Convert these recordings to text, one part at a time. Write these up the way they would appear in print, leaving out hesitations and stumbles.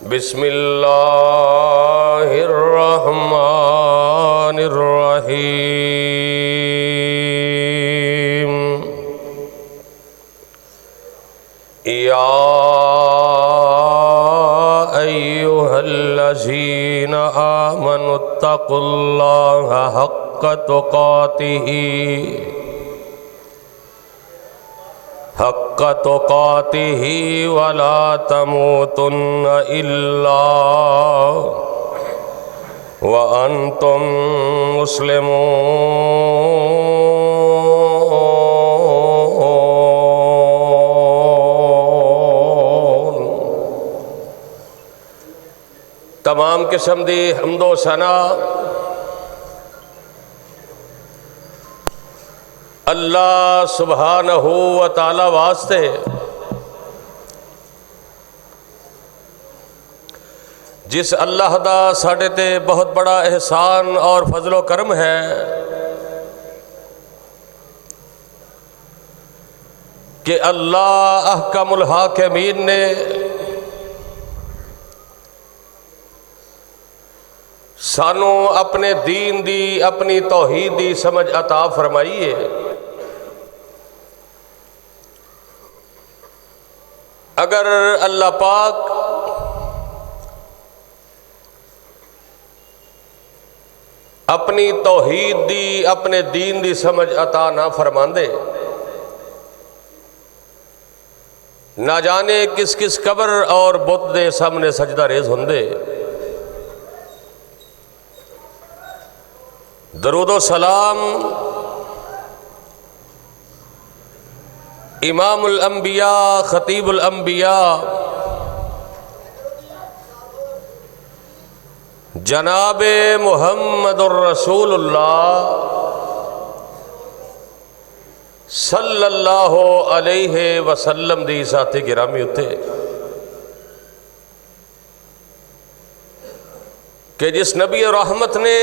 بسم اللہ الرحمن الرحیم یا ایہا الذین آمنوا اتقوا اللہ حق تقاتہ ولا تموتن الا وانتم مسلمون۔ تمام قسم دی حمد و ثنا اللہ سبحانہ و تعالی واسطے جس اللہ دا ساڈے تے بہت بڑا احسان اور فضل و کرم ہے کہ اللہ احکم الحاکمین نے سانو اپنے دین دی اپنی توحید دی سمجھ عطا فرمائی ہے۔ اگر اللہ پاک اپنی توحید دی اپنے دین دی سمجھ عطا نہ فرماندے، نہ جانے کس کس قبر اور بت دے سامنے سجدہ ریز ہوندے۔ درود و سلام امام الانبیاء خطیب الانبیاء جناب محمد الرسول اللہ صلی اللہ علیہ وسلم دی ذات گرامی اتے کہ جس نبی رحمت نے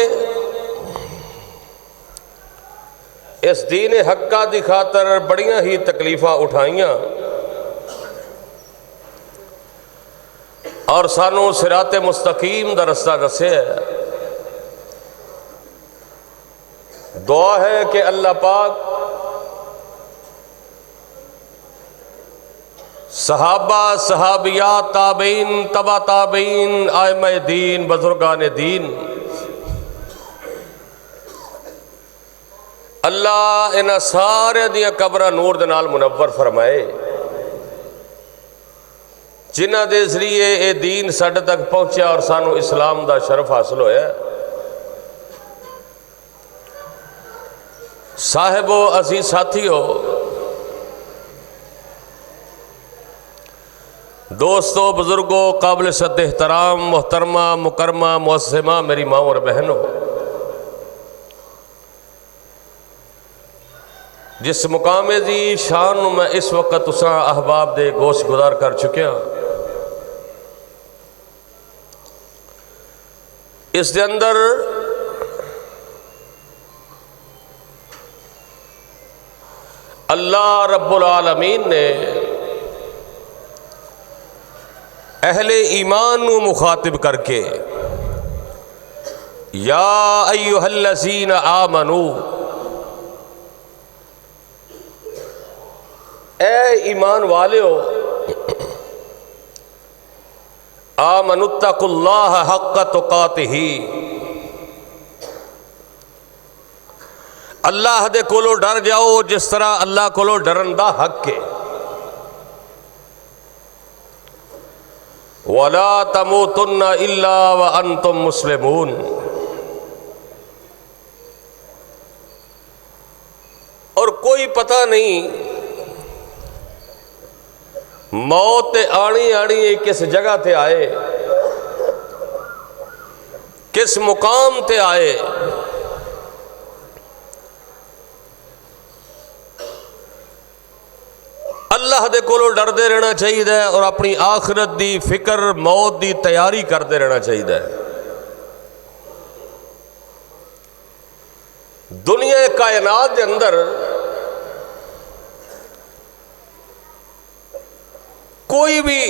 اس دین حقہ دی خاطر بڑیاں ہی تکلیفاں اٹھائیاں اور سانو صراط مستقیم دا رستہ دسے ہے۔ دعا ہے کہ اللہ پاک صحابہ صحابیات تابعین تبع تابعین ائمہ دین بزرگان دین اللہ انہاں سارے دیاں قبراں نور دے نال منور فرمائے، جنہ دے ذریعے اے دین ساڈے تک پہنچیا اور سانو اسلام دا شرف حاصل ہویا۔ صاحبو عزیز ساتھیو، دوستو بزرگو قابل صد احترام محترمہ مکرمہ معظمہ میری ماں اور بہنوں، جس مقام دی شان میں اس وقت اساں احباب دے گوش گزار کر چکیا، اس دے اندر اللہ رب العالمین نے اہل ایمان نو مخاطب کر کے یا ایہا الذین آمنو، اے ایمان والیو، آمنوا اتقوا اللہ حق تقاتہ، اللہ دے کولو ڈر جاؤ جس طرح اللہ کولو ڈرن دا حق ہے۔ وَلَا تَمُوتُنَّ إِلَّا وَأَنْتُمْ مُسْلِمُونَ۔ اور کوئی پتہ نہیں موت آنی کس جگہ تے آئے، کس مقام تے آئے، اللہ دے کولو ڈر دے رہنا چاہیے اور اپنی آخرت دی فکر موت دی تیاری کرتے رہنا چاہیے۔ دنیا کائنات دے اندر کوئی بھی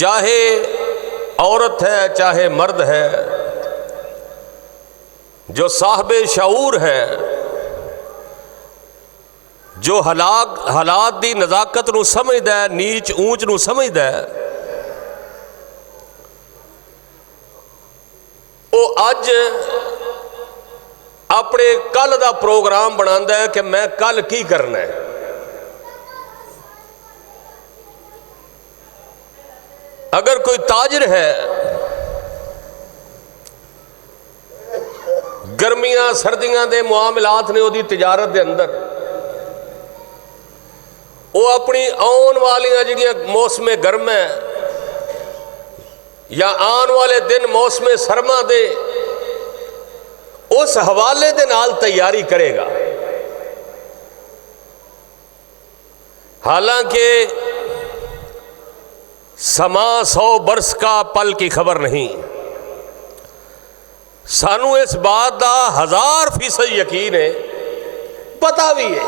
چاہے عورت ہے چاہے مرد ہے، جو صاحب شعور ہے، جو حالات دی نزاکت نو سمجھدا ہے، نیچ اونچ نو سمجھدا ہے، وہ اج اپنے کل دا پروگرام بناتا ہے کہ میں کل کی کرنا ہے۔ اگر کوئی تاجر ہے، گرمیاں سردیاں دے معاملات نے دی تجارت دے اندر، وہ اپنی آن والیاں جڑیاں موسم گرما یا آن والے دن موسم سرما دے اس حوالے دے نال تیاری کرے گا۔ حالانکہ سما 100 برس کا پل کی خبر نہیں، سانو اس بات دا 1000% یقین ہے، پتہ بھی ہے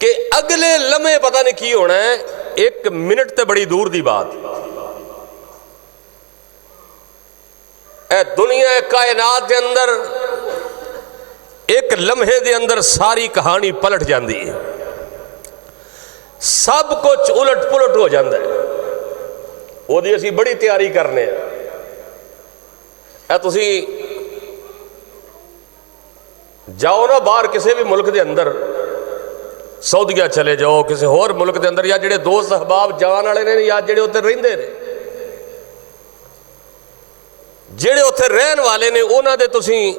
کہ اگلے لمحے پتہ نہیں کی ہونا ہے، 1 منٹ تے بڑی دور دی بات۔ اے دنیا کائنات دے اندر ایک لمحے دے اندر ساری کہانی پلٹ جاندی ہے، سب کچھ الٹ پلٹ ہو جاندہ ہے۔ وہ دی اسی بڑی تیاری کرنے ہیں۔ اے تسی جاؤ نا باہر کسی بھی ملک دے اندر، سعودیہ چلے جاؤ، کسی اور ملک دے اندر، یا جڑے دوست احباب جان والے نے یا جڑے اتنے رہندے نے، جڑے اتنے رہن والے نے، انہاں دے تسی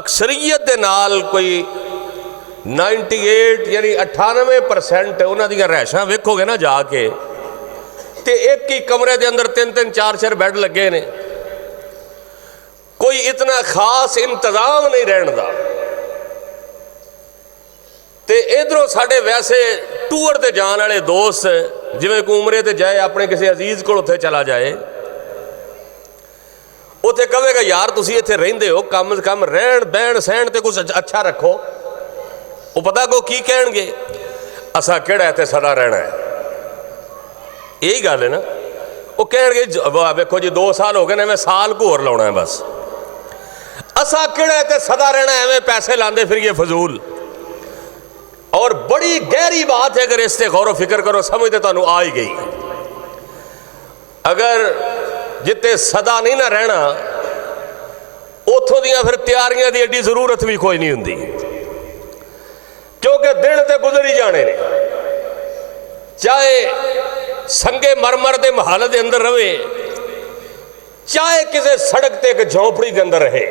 اکثریت دے نال کوئی 98 یعنی 98% انہاں دیاں رہائشاں ویکھو گے نا جا کے، تے ایک ہی کمرے دے اندر 3 4 بیڈ لگے نے، کوئی اتنا خاص انتظام نہیں رہن دا۔ تے ادھروں ساڑھے ویسے ٹور تے جان والے دوست جویں کو عمرے تے جائے، اپنے کسی عزیز کو اتھے چلا جائے، اتھے کہے گا یار تسی اتھے رہندے ہو، کم از کم رہن بہن سہن تے کچھ اچھا رکھو۔ وہ پتہ کو کی کہن گے، اسا کیڑا ہے تے سدا رہنا ہے، یہی گل ہے نا۔ وہ کہن گے ویکھو جی 2 سال ہو گئے نے، میں سال کو اور لاؤنا ہے بس، اسا کیڑا ہے تے سدا رہنا ہے، میں پیسے لاندے پھر یہ فضول۔ اور بڑی گہری بات ہے، اگر اس سے غور و فکر کرو سمجھتے تو آ ہی گئی۔ اگر جتے صدا نہیں نہ رہنا، اتھوں دیاں پھر تیاریاں دی ایڈی ضرورت بھی کوئی نہیں ہوندی، کیونکہ دن تے گزر ہی جانے نے۔ چاہے سنگے مرمر دے محل دے اندر رہے، چاہے کسی سڑک تے ایک جھونپڑی دے اندر رہے،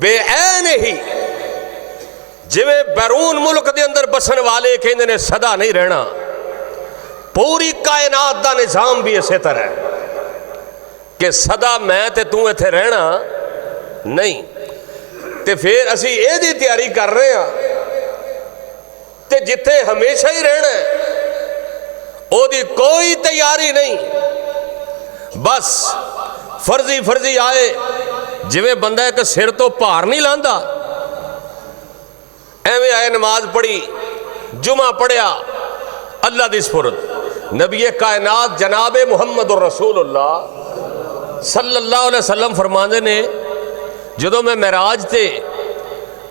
بے عین ہی جویں بیرون ملک دے اندر بسن والے کہندے نے صدا نہیں رہنا، پوری کائنات دا نظام بھی اسی طرح ہے کہ صدا میں تے تو ایتھے رہنا نہیں۔ تے پھر اسی اے دی تیاری کر رہے ہیں تے جتھے ہمیشہ ہی رہنا ہے او دی کوئی تیاری نہیں، بس فرضی آئے، جویں بندہ ایک سر تو پار نہیں لاندا، ایویں آئے نماز پڑھی، جمعہ پڑھیا، اللہ دی سپرد۔ نبی کائنات جناب محمد الرسول اللہ صلی اللہ علیہ وسلم فرماندے نے، جدوں میں معراج تے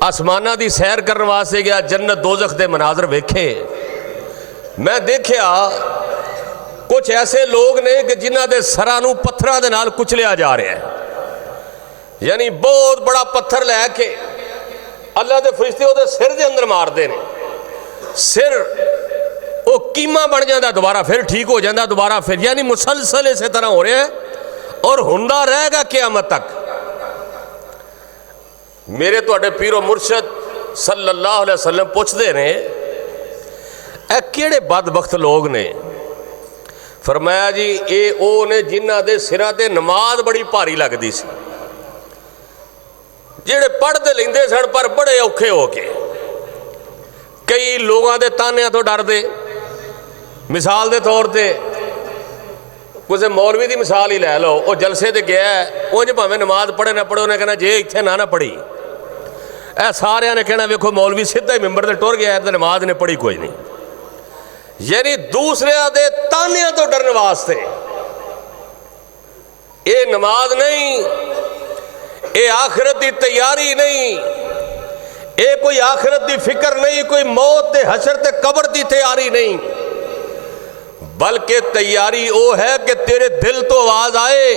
آسمانہ دی سیر کرنے واسطے گیا، جنت دوزخ دے مناظر ویکھے، میں دیکھیا کچھ ایسے لوگ نے کہ جنہ دے سرانوں پتھراں دے نال کچلیا جا رہے ہیں، یعنی بہت بڑا پتھر لے کے اللہ دے فرشتے وہ دے سر دے اندر مار دے نے، سر وہ کیما بن جاندہ، دوبارہ پھر ٹھیک ہو جاندہ، دوبارہ پھر، یعنی مسلسل اسی طرح ہو رہے ہیں اور ہوندا رہے گا قیامت تک۔ میرے تو اڈے پیر و مرشد صلی اللہ علیہ وسلم پوچھ دے رہے، اے کیڑے بدبخت لوگ نے؟ فرمایا جی اے او نے جنہ دے سرہ دے نماز بڑی پاری لگ دی سی، جڑے پڑھ دے لیندے سن پر بڑے اوکھے ہو کے، کئی لوگاں دے تانیاں تو ڈر دے۔ مثال دے طور تے کسے مولوی دی مثال ہی لے لو، وہ جلسے دے گیا ہے، وہ جب ہمیں نماز پڑھے نہ پڑھے، انہیں کہنا جے اتھے نہ پڑھی، اے سارے نے کہنا ویکھو مولوی سدھا ہی ممبر دے ٹر گیا ہے، تو نماز نے پڑھی کوئی نہیں۔ یعنی دوسرے دے تانیاں تو ڈرن واسطے. اے نماز نہیں، اے آخرت دی تیاری نہیں، اے کوئی آخرت دی فکر نہیں، کوئی موت تے حشر تے قبر دی تیاری نہیں، بلکہ تیاری وہ ہے کہ تیرے دل تو آواز آئے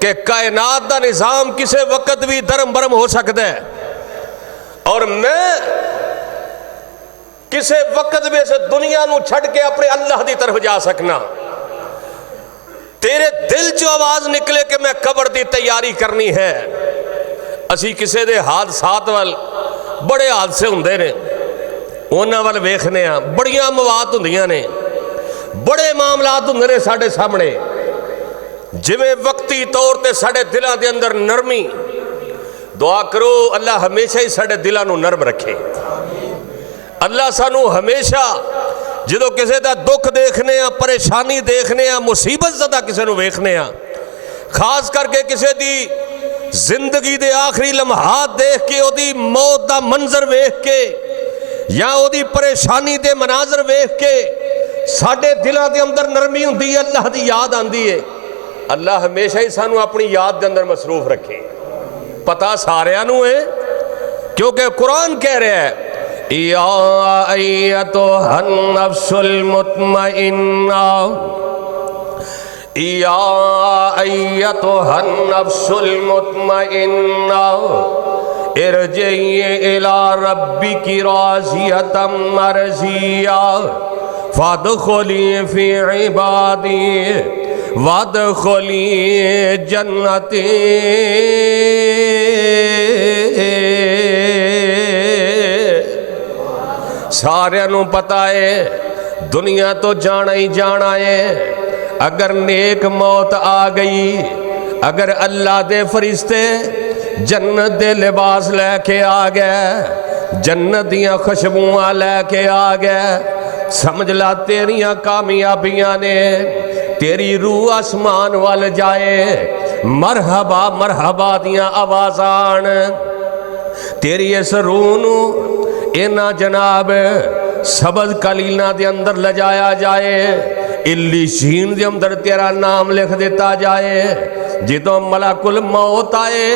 کہ کائنات دا نظام کسے وقت بھی درم برم ہو سکتا ہے، اور میں کسے وقت میں سے دنیا نو چھڑ کے اپنے اللہ دی طرف جا سکنا. تیرے دل چو آواز نکلے کہ میں قبر دی تیاری کرنی ہے. اسی کسے دے حادثات وال بڑے حادثے ہوندے نے، انہاں وال ویکھنے ہاں، بڑیاں مواد ہوندیاں نے، بڑے معاملات ہوندے نے ساڈے سامنے، جویں وقتی طور تے ساڈے دلاں دے اندر نرمی. دعا کرو اللہ ہمیشہ ہی ساڈے دلاں نو نرم رکھے. اللہ سانو ہمیشہ جدو کسے دا دکھ دیکھنے ہاں، پریشانی دیکھنے ہاں، مصیبت زدہ کسے نو ویکھنے ہاں، خاص کر کے کسے دی زندگی دے آخری لمحات دیکھ کے، او دی موت دا منظر ویکھ کے، یا او دی پریشانی دے مناظر ویکھ کے ساڈے دلاں دے اندر نرمی ہوندی ہے، اللہ دی یاد آندی ہے. اللہ ہمیشہ ہی سانو اپنی یاد دے اندر مصروف رکھے. پتہ ساریاں نو ہے کیونکہ قرآن کہہ رہا ہے یا ایتھا النفس المطمئنہ، یا ایتھا النفس المطمئنہ ارجعی الی ربک راضیۃ مرضیہ فادخلی فی عبادی وادخلی جنتی. سارے نو پتہ ہے دنیا تو جانا ہی جانا ہے. اگر نیک موت آ گئی، اگر اللہ دے فرشتے جنت دے لباس لے کے آ گئے، جنت دیاں خوشبوئاں لے کے آ گئے، سمجھ لا تیریاں کامیابیاں نے، تیری روح آسمان وال جائے، مرحبا مرحبا دیاں آوازان تیری اس روح نو اینا جناب سبز کلیلہ دے اندر لجایا جائے، علیشین دے اندر تیرا نام لکھ دیتا جائے. جدوں ملک الموت آئے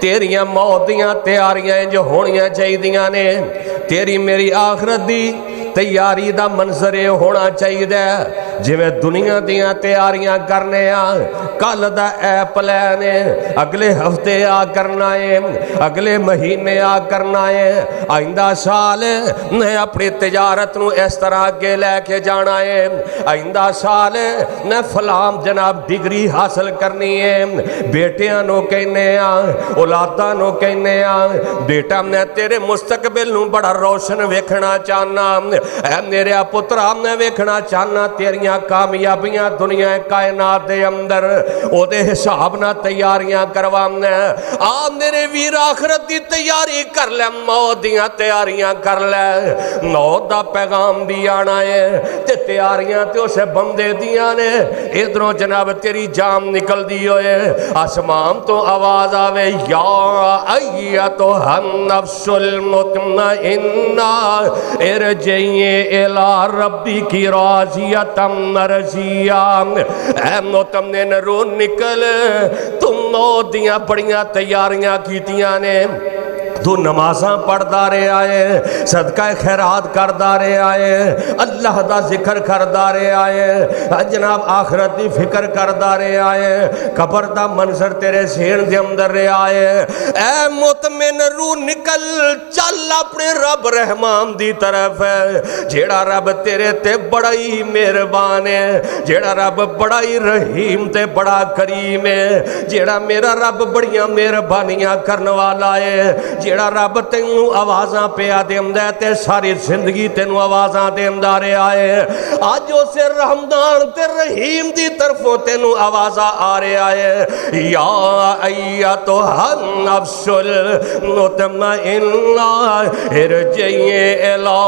تیریاں موت دیاں تیاریاں جو ہونیاں چاہیدیاں نے، تیری میری آخرت دی تیاری دا منظر ہونا چاہیے جویں دنیا دیاں تیاریاں کرنے کل دا اے پلان اگلے ہفتے آ کرنا ہے، اگلے مہینے آ کرنا ہے، آئندہ سال میں اپنی تجارت نو اس طرح کے لے کے جانا ہے، آئندہ سال میں فلام جناب ڈگری حاصل کرنی ہے. بیٹیاں نو کہنے اولاداں نو کہنے بیٹا میں تیرے مستقبل نو بڑا روشن ویکھنا چاہنا، اے میرے پترا میں ویکھنا چاہنا تیریاں کامیابیاں دنیا کائنات دے اندر او دے حساب نہ تیاریاں کروانا. آ میرے ویر آخرت دی تیاری کر لے، موت دیاں تیاریاں کر لے، موت دا پیغام بھی آنا ہے تے تیاریاں تے اسے بندے دیاں نے. ادھروں جناب تیری جام نکل دی ہوئے، آسمان تو آواز آوے یا ایتھا النفس المطمئنہ ارجعی الی ربک راضیۃ مرضیہ. اے مطمئن روح نکل، تم موت دیاں بڑیاں تیاریاں کیتیاں نے، تو نمازاں پڑھدا رہے آئے، صدقہ خیرات کردا رہے آئے، اللہ دا ذکر کردا رہے آئے، جناب آخرت دی فکر کردا رہے آئے، قبر دا منظر تیرے ذہن دے اندر رہے آئے. اے مطمئن روح نکل، چل اپنے رب رحمان دی طرف ہے، جیڑا رب تیرے تے بڑا ہی مہربان ہے، جیڑا رب بڑا ہی رحیم تے بڑا کریم ہے، جیڑا میرا رب بڑیاں مہربانیاں کرنے والا ہے، جیڑا رب تینوں آوازاں پیا دیندہ ہے تے ساری زندگی تینوں آوازاں دیندہ رہے آئے. آج اسے رحمدان تے رحیم دی طرفوں تینوں آوازاں آ رہے آئے. یا ایتھا النفس المطمئنہ ارجعی الی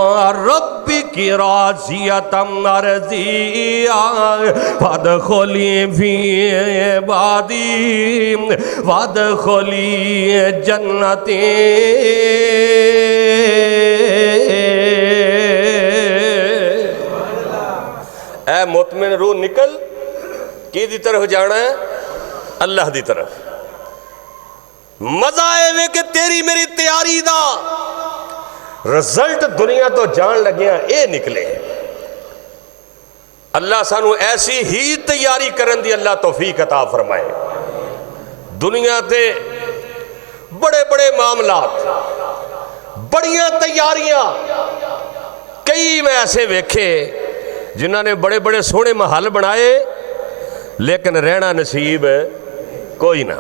ربک راضیۃ مرضیہ فادخلی فی عبادی وادخلی جنتی. اے مطمئن روح نکل کی دی طرف جانا ہے؟ اللہ دی طرف. مزہ آئے وے کہ تیری میری تیاری دا رزلٹ دنیا تو جان لگیا اے نکلے. اللہ سانو ایسی ہی تیاری کرن دی اللہ توفیق عطا فرمائے. دنیا تے بڑے بڑے معاملات، بڑیاں تیاریاں، کئی میں ایسے ویکھے جنہاں نے بڑے بڑے سونے محل بنائے لیکن رہنا نصیب کوئی نہ.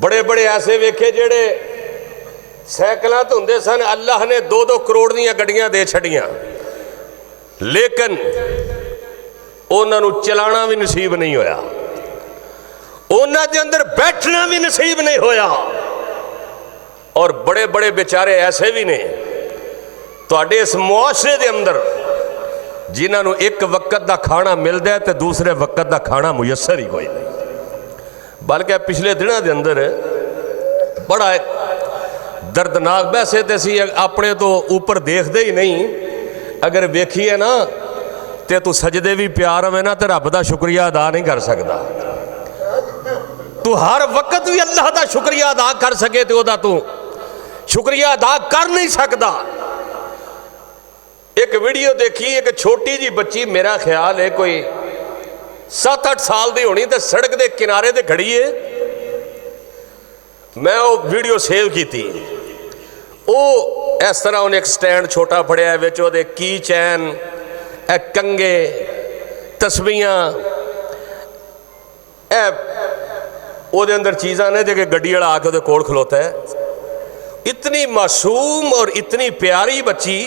بڑے بڑے ایسے ویکھے جڑے سائیکلاں تو ہوندے سن، اللہ نے 2-2 کروڑ دیاں گڈیاں دے چھڑیاں لیکن انہاں نوں چلانا بھی نصیب نہیں ہویا، انہاں دے اندر بیٹھنا بھی نصیب نہیں ہویا. اور بڑے بڑے بیچارے ایسے بھی نے تواڈے اس معاشرے دے اندر جنہاں نوں ایک وقت دا کھانا ملدا ہے تے دوسرے وقت دا کھانا میسر ہی کوئی نہیں. بلکہ پچھلے دنوں دے اندر بڑا ایک دردناک، ویسے تے سی اپنے تو اوپر دیکھ دے ہی نہیں، اگر ویکھیے نا تے تو سجدے بھی پیار ہوئے نا تے رب دا شکریہ ادا نہیں کر سکتا. تو ہر وقت بھی اللہ دا شکریہ ادا کر سکے تے او دا تو شکریہ ادا کر نہیں سکتا. ایک ویڈیو دیکھی، ایک چھوٹی جی بچی، میرا خیال ہے کوئی 7-8 سال دی ہونی، تے سڑک دے کنارے تے کھڑی ہے. میں وہ ویڈیو سیو کی تھی. او اس طرح انہیں ایک سٹینڈ چھوٹا پڑیا ہے وچ دے کی چین، اے کنگے، تسبیحاں، اے او دے اندر چیزاں نے جے گڈی والا آ کے دے کول کھلوتا ہے. اتنی معصوم اور اتنی پیاری بچی،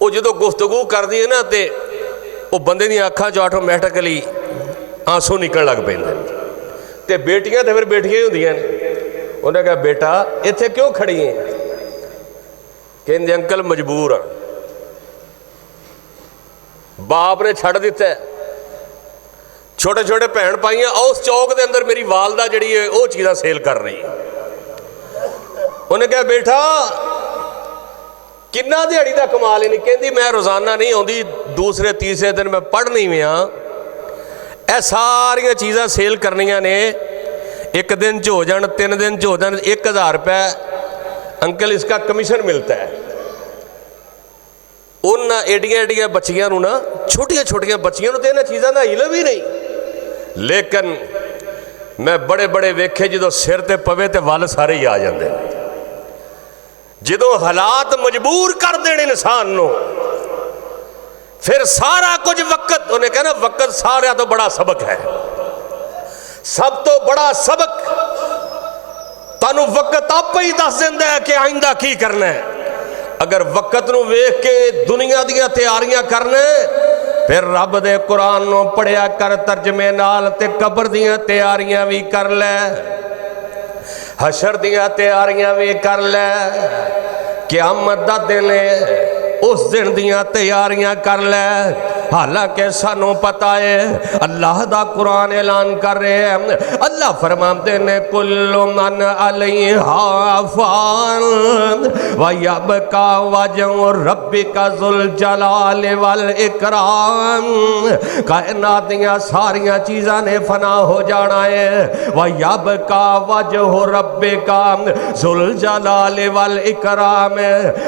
وہ جدو گفتگو کر دی ہے نا تے وہ بندے دی آنکھاں جو آٹومیٹکلی آنسو نکل لگ پیندے تے بیٹیاں تے پھر بیٹیاں ہی ہوندیاں نے. انہوں نے کہا بیٹا ایتھے کیوں کھڑی ہیں؟ کہندے انکل مجبور ہاں، باپ نے چھڑ دیتا ہے، چھوٹے چھوٹے بہن پائیاں، اس چوک دے اندر میری والدہ جڑی ہے وہ چیزاں سیل کر رہی ہے. انہوں نے کہا بیٹا کنا دیہڑی دا کمال ہی نہیں؟ کہندی میں روزانہ نہیں ہوندی، دوسرے تیسرے دن میں پڑھنی میں ہاں. اے ساریاں چیزاں سیل کرنیاں نے، ایک دن چ ہو جان، 3 دن چ ہو جان، 1000 روپے انکل اس کا کمیشن ملتا ہے. ان ایڈیاں ایڈیاں بچیاں نو نا، چھوٹیاں چھوٹیاں بچیاں نو تے انہاں چیزاں دا علم ہی نہیں. لیکن میں بڑے بڑے ویکھے جدو سر تے پوے تے ول سارے ہی آ جاندے. جدو حالات مجبور کر دین انسان نو، پھر سارا کچھ وقت، انہیں کہنا وقت سارا تو بڑا سبق ہے، سب تو بڑا سبق تانو وقت آپ ہی دس دیندہ ہے کہ آئندہ کی کرنا ہے. اگر وقت نو ویکھ کے دنیا دیاں تیاریاں کرنا ہے، پھر رب دے قرآن نو پڑھیا کر ترجمے نال تے قبر دیاں تیاریاں بھی کر لے، حشر دیاں تیاریاں بھی کر لے، قیامت دا دن اس دن دیاں تیاریاں کر لے. حالانکہ سانوں پتہ ہے اللہ دا قرآن اعلان کر رہے ہیں، اللہ فرماتے نے کل من علیہا فان ویبقی وجہ ربک ذو الجلال والاکرام. کائنات دیاں ساریاں چیزاں نے فنا ہو جانا ہے، ویبقی وجہ ربک ذو الجلال والاکرام.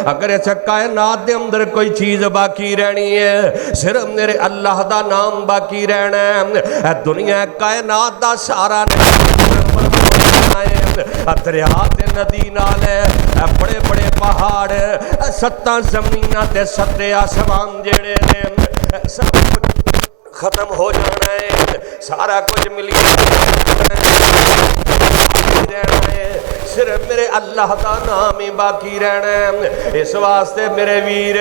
اگر اس کائنات دے اندر کوئی چیز باقی رہنی ہے، صرف میرے اللہ دا نام باقی رہنا ہے. دنیا کائنات دا سارا دریا تے ندی نال ہے، بڑے بڑے پہاڑ، 7 زمیناں تے 7 آسمان جڑے نے، سب کچھ ختم ہو جانا ہے، سارا کچھ مل رہنا ہے، صرف میرے اللہ دا نام ہی باقی رہنا ہے. اس واسطے میرے ویر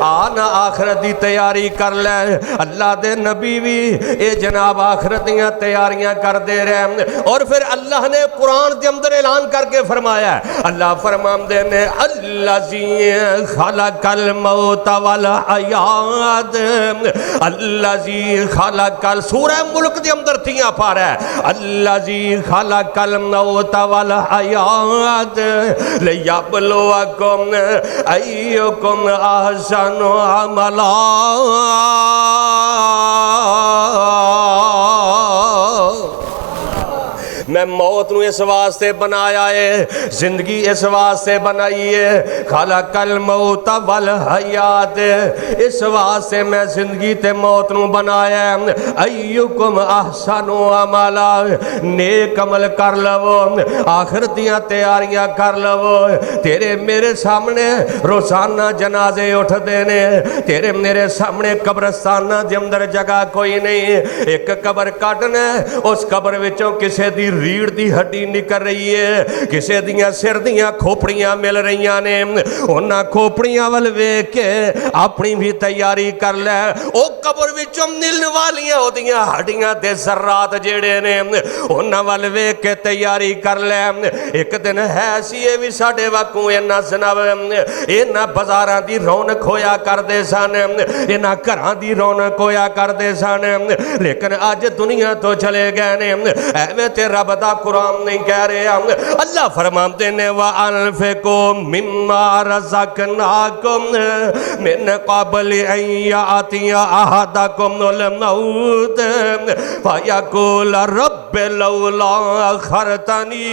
آنا آخرت دی تیاری کر لے. اللہ دے نبی بھی اے جناب آخرت دیاں تیاریاں کر دے رہے. اور پھر اللہ نے قرآن دے اندر اعلان کر کے فرمایا ہے، اللہ فرماندے نے الذی خلق الموت والحیات، الذی خلق، سورہ ملک دے اندر تیاں پارا ہے، الذی خلق الموت الموت والحیات لیبلوکم ایکم احسن عملا۔ میں موت نو اس واسطے بنایا ہے، زندگی اس واسطے بنائی ہے، خلق الموت والحیات، اس واسطے میں زندگی تے موت نو بنایا ہے، ایکم احسن عملا، نیک عمل کر لو، آخرت دیاں تیاریاں کر لو۔ تیرے میرے سامنے روزانہ جنازے اٹھ دینے، تیرے میرے سامنے قبرستانہ دے اندر جگہ کوئی نہیں، ایک قبر کٹنا، اس قبر وچوں کسے دی ریڑھ دی ہڈی نکل رہی ہے، کسے دیاں سر دیاں کھوپڑیاں مل رہیاں نے، انہاں کھوپڑیاں ول ویکھ کے اپنی بھی تیاری کر لے۔ او قبر وچوں ملن والیاں اودیاں ہڈیاں تے ذرات جڑے نے انہاں ول ویکھ کے تیاری کر لے۔ ایک دن ہے سی اے وی ساڈے واکوں انہاں جناب انہاں بازاراں دی رونق ہویا کردے سن، انہاں گھراں دی رونق ہویا کردے سن، لیکن اج دنیا تو چلے گئے نے۔ ایویں تے رب دا قرآن نہیں کہہ رہے، اللہ فرماتے نے وَأَنفِقُوا مِمَّا رَزَقْنَاكُمْ مِنْ قَبْلِ أَنْ يَأْتِيَ أَحَدَكُمُ الْمَوْتُ فَيَقُولَ رَبِّ لَوْلَا أَخَّرْتَنِي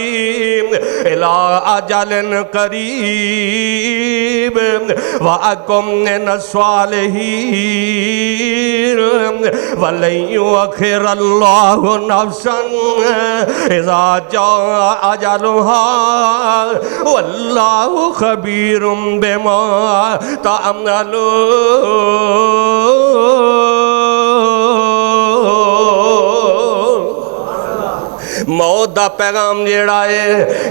إِلَىٰ أَجَلٍ قَرِيبٍ وَأَكُن مِّنَ الصَّالِحِينَ وَلَن يُؤَخِّرَ اللَّهُ نَفْسًا اذا جاء اجلها واللہ خبیر بما تعملون۔ موت دا پیغام جیڑا ہے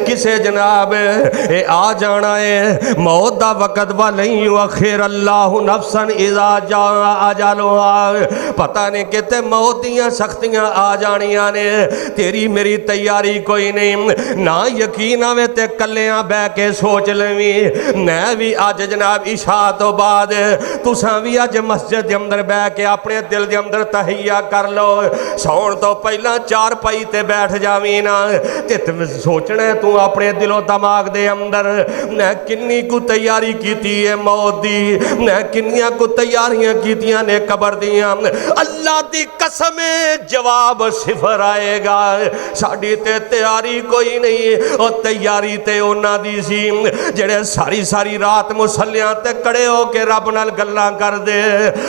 کسے جناب اے آ جانا ہے، موت دا وقت وَلَن يُؤَخِّرَ اللَّهُ نَفْسًا اِذَا جَاءَ أَجَلُهَا، پتہ نہیں کہتے موت دیاں سختیاں آ جانیاں نے، تیری میری تیاری کوئی نہیں، نہ یقین آوے تے کلیاں بے کے سوچ لویں، میں بھی آج جناب عشاء تو بعد تساں بھی آج مسجد دے اندر بے کے اپنے دل دے اندر تحیہ کر لو، سون تو پہلا چار پائی تے بیٹھ جاوینا تے سوچنا ہے تو اپنے دل و دماغ دے اندر میں کنی کو تیاری کیتی ہے موت دی، میں کنیاں کو تیاریاں کیتیاں نے قبر دیاں، اللہ دی قسم جواب صفر آئے گا، ساڑی تے تیاری کوئی نہیں، اور تیاری تے اونا دی سی جڑے ساری ساری رات مسلیاں تے کڑے ہو کے رب نال گلاں کر دے،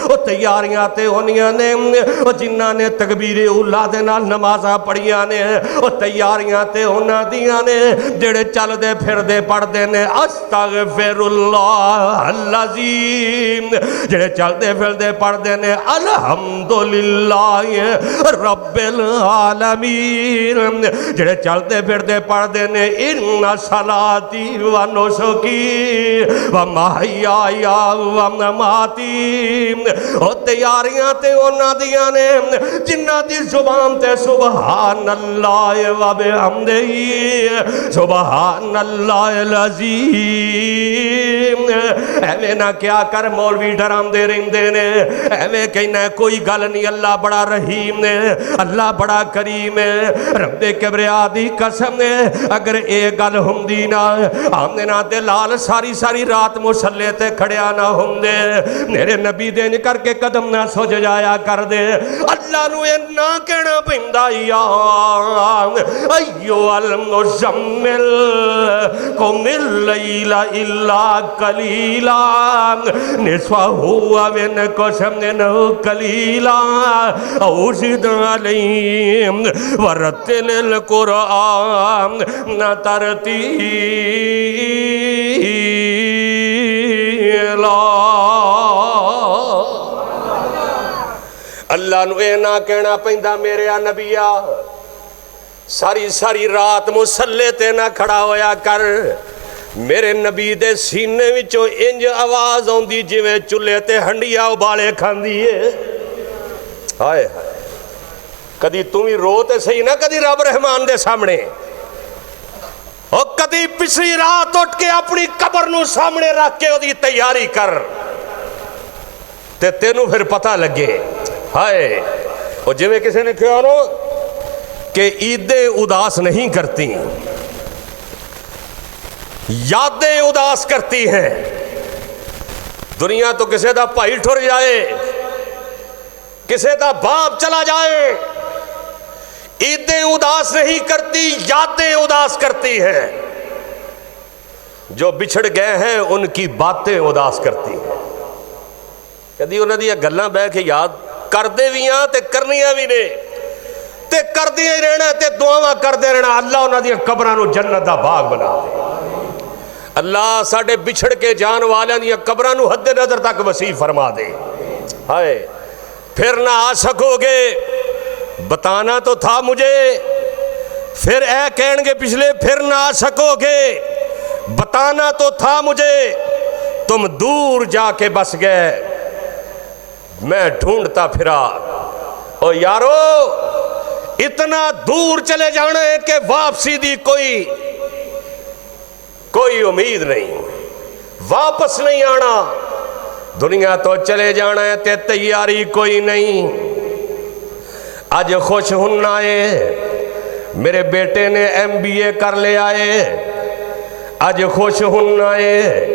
اور تیاریاں تے ہونیاں نے، اور جنہاں نے تکبیر اولا دے نال نمازاں پڑھیاں نے، اور تیاریاں تے ہونا دیاں نے جڑے چل دے پھر دے پڑھ دے نے استغفر اللہ العظیم، جڑے چل دے پھر دے پڑھ دے نے الحمدللہ رب العالمین، جڑے چل دے پھر دے پڑھ دے نے ان صلاتی و نسکی و محیائی و مماتی، اور تیاریاں تے ہونا دیاں نے جنہ دی زبان تے سبحان اللہ و بحمدہی سبحان اللہ العظیم، ایویں نہ کیا کر مولوی ڈرام دے رہندے نے، ایویں کہنا کوئی گل نہیں، اللہ بڑا رحیم نے، اللہ بڑا کریم ہے، رب کبریا دی قسم نے اگر ایک گل ہوندی نا آمنے نا تے لال ساری ساری رات مسلے تے کھڑیا نہ ہوندے، میرے نبی دین کر کے قدم نہ سوچ جایا کر دے، اللہ نو یہ نہ کہنا پہندہ یا ایو المزمل قم اللیل الا قلیلا نصفہ وانقص منہ قلیلا او زد علیہم ورتل القرآن ترتیلا۔ اللہ نو اے نہ کہنا پہندہ میرے نبیہ ساری ساری رات مسلے تے نہ کھڑا ہویا کر، میرے نبی دے سینے وچوں انج آواز ہوندی جویں چولہے تے ہنڈیا ابالے کھاندی ہے، ہائے ہائے کدی تم ہی رو تے صحیح نہ کدی رب رحمان دے سامنے، اور کدی پچھلی رات اٹھ کے اپنی قبر نو سامنے رکھ کے دی تیاری کر تے تینوں پھر پتہ لگے، ہائے اور جویں کسی نے خیال ہو کہ عیدیں اداس نہیں کرتی، یادیں اداس کرتی ہیں. دنیا تو کسے دا بھائی ٹر جائے, کسے دا باپ چلا جائے, عیدیں اداس نہیں کرتی, یادیں اداس کرتی ہیں. جو بچھڑ گئے ہیں ان کی باتیں اداس کرتی ہیں. کدی انہاں دی گلاں بہ کے یاد کردے بھی ہاں تے کرنیاں بھی نے, تے کردیاں ہی رہنا تے دعاواں کردے رہنا. اللہ انہاں دی قبراں نو جنت دا باغ بنا دے. اللہ ساڈے بچھڑ کے جان والیاں دی قبراں نو حد نظر تک وسیع فرما دے. ہائے پھر نہ آ سکو گے, بتانا تو تھا مجھے. پھر اے کہن گے پچھلے, پھر نہ آ سکو گے, بتانا تو تھا مجھے. تم دور جا کے بس گئے, میں ڈھونڈتا پھرا. او یارو اتنا دور چلے جانا ہے کہ واپسی دی کوئی امید نہیں, واپس نہیں آنا. دنیا تو چلے جانا ہے تے تیاری کوئی نہیں. آج خوش ہونا ہے میرے بیٹے نے MBA کر لے آئے. آج خوش ہونا ہے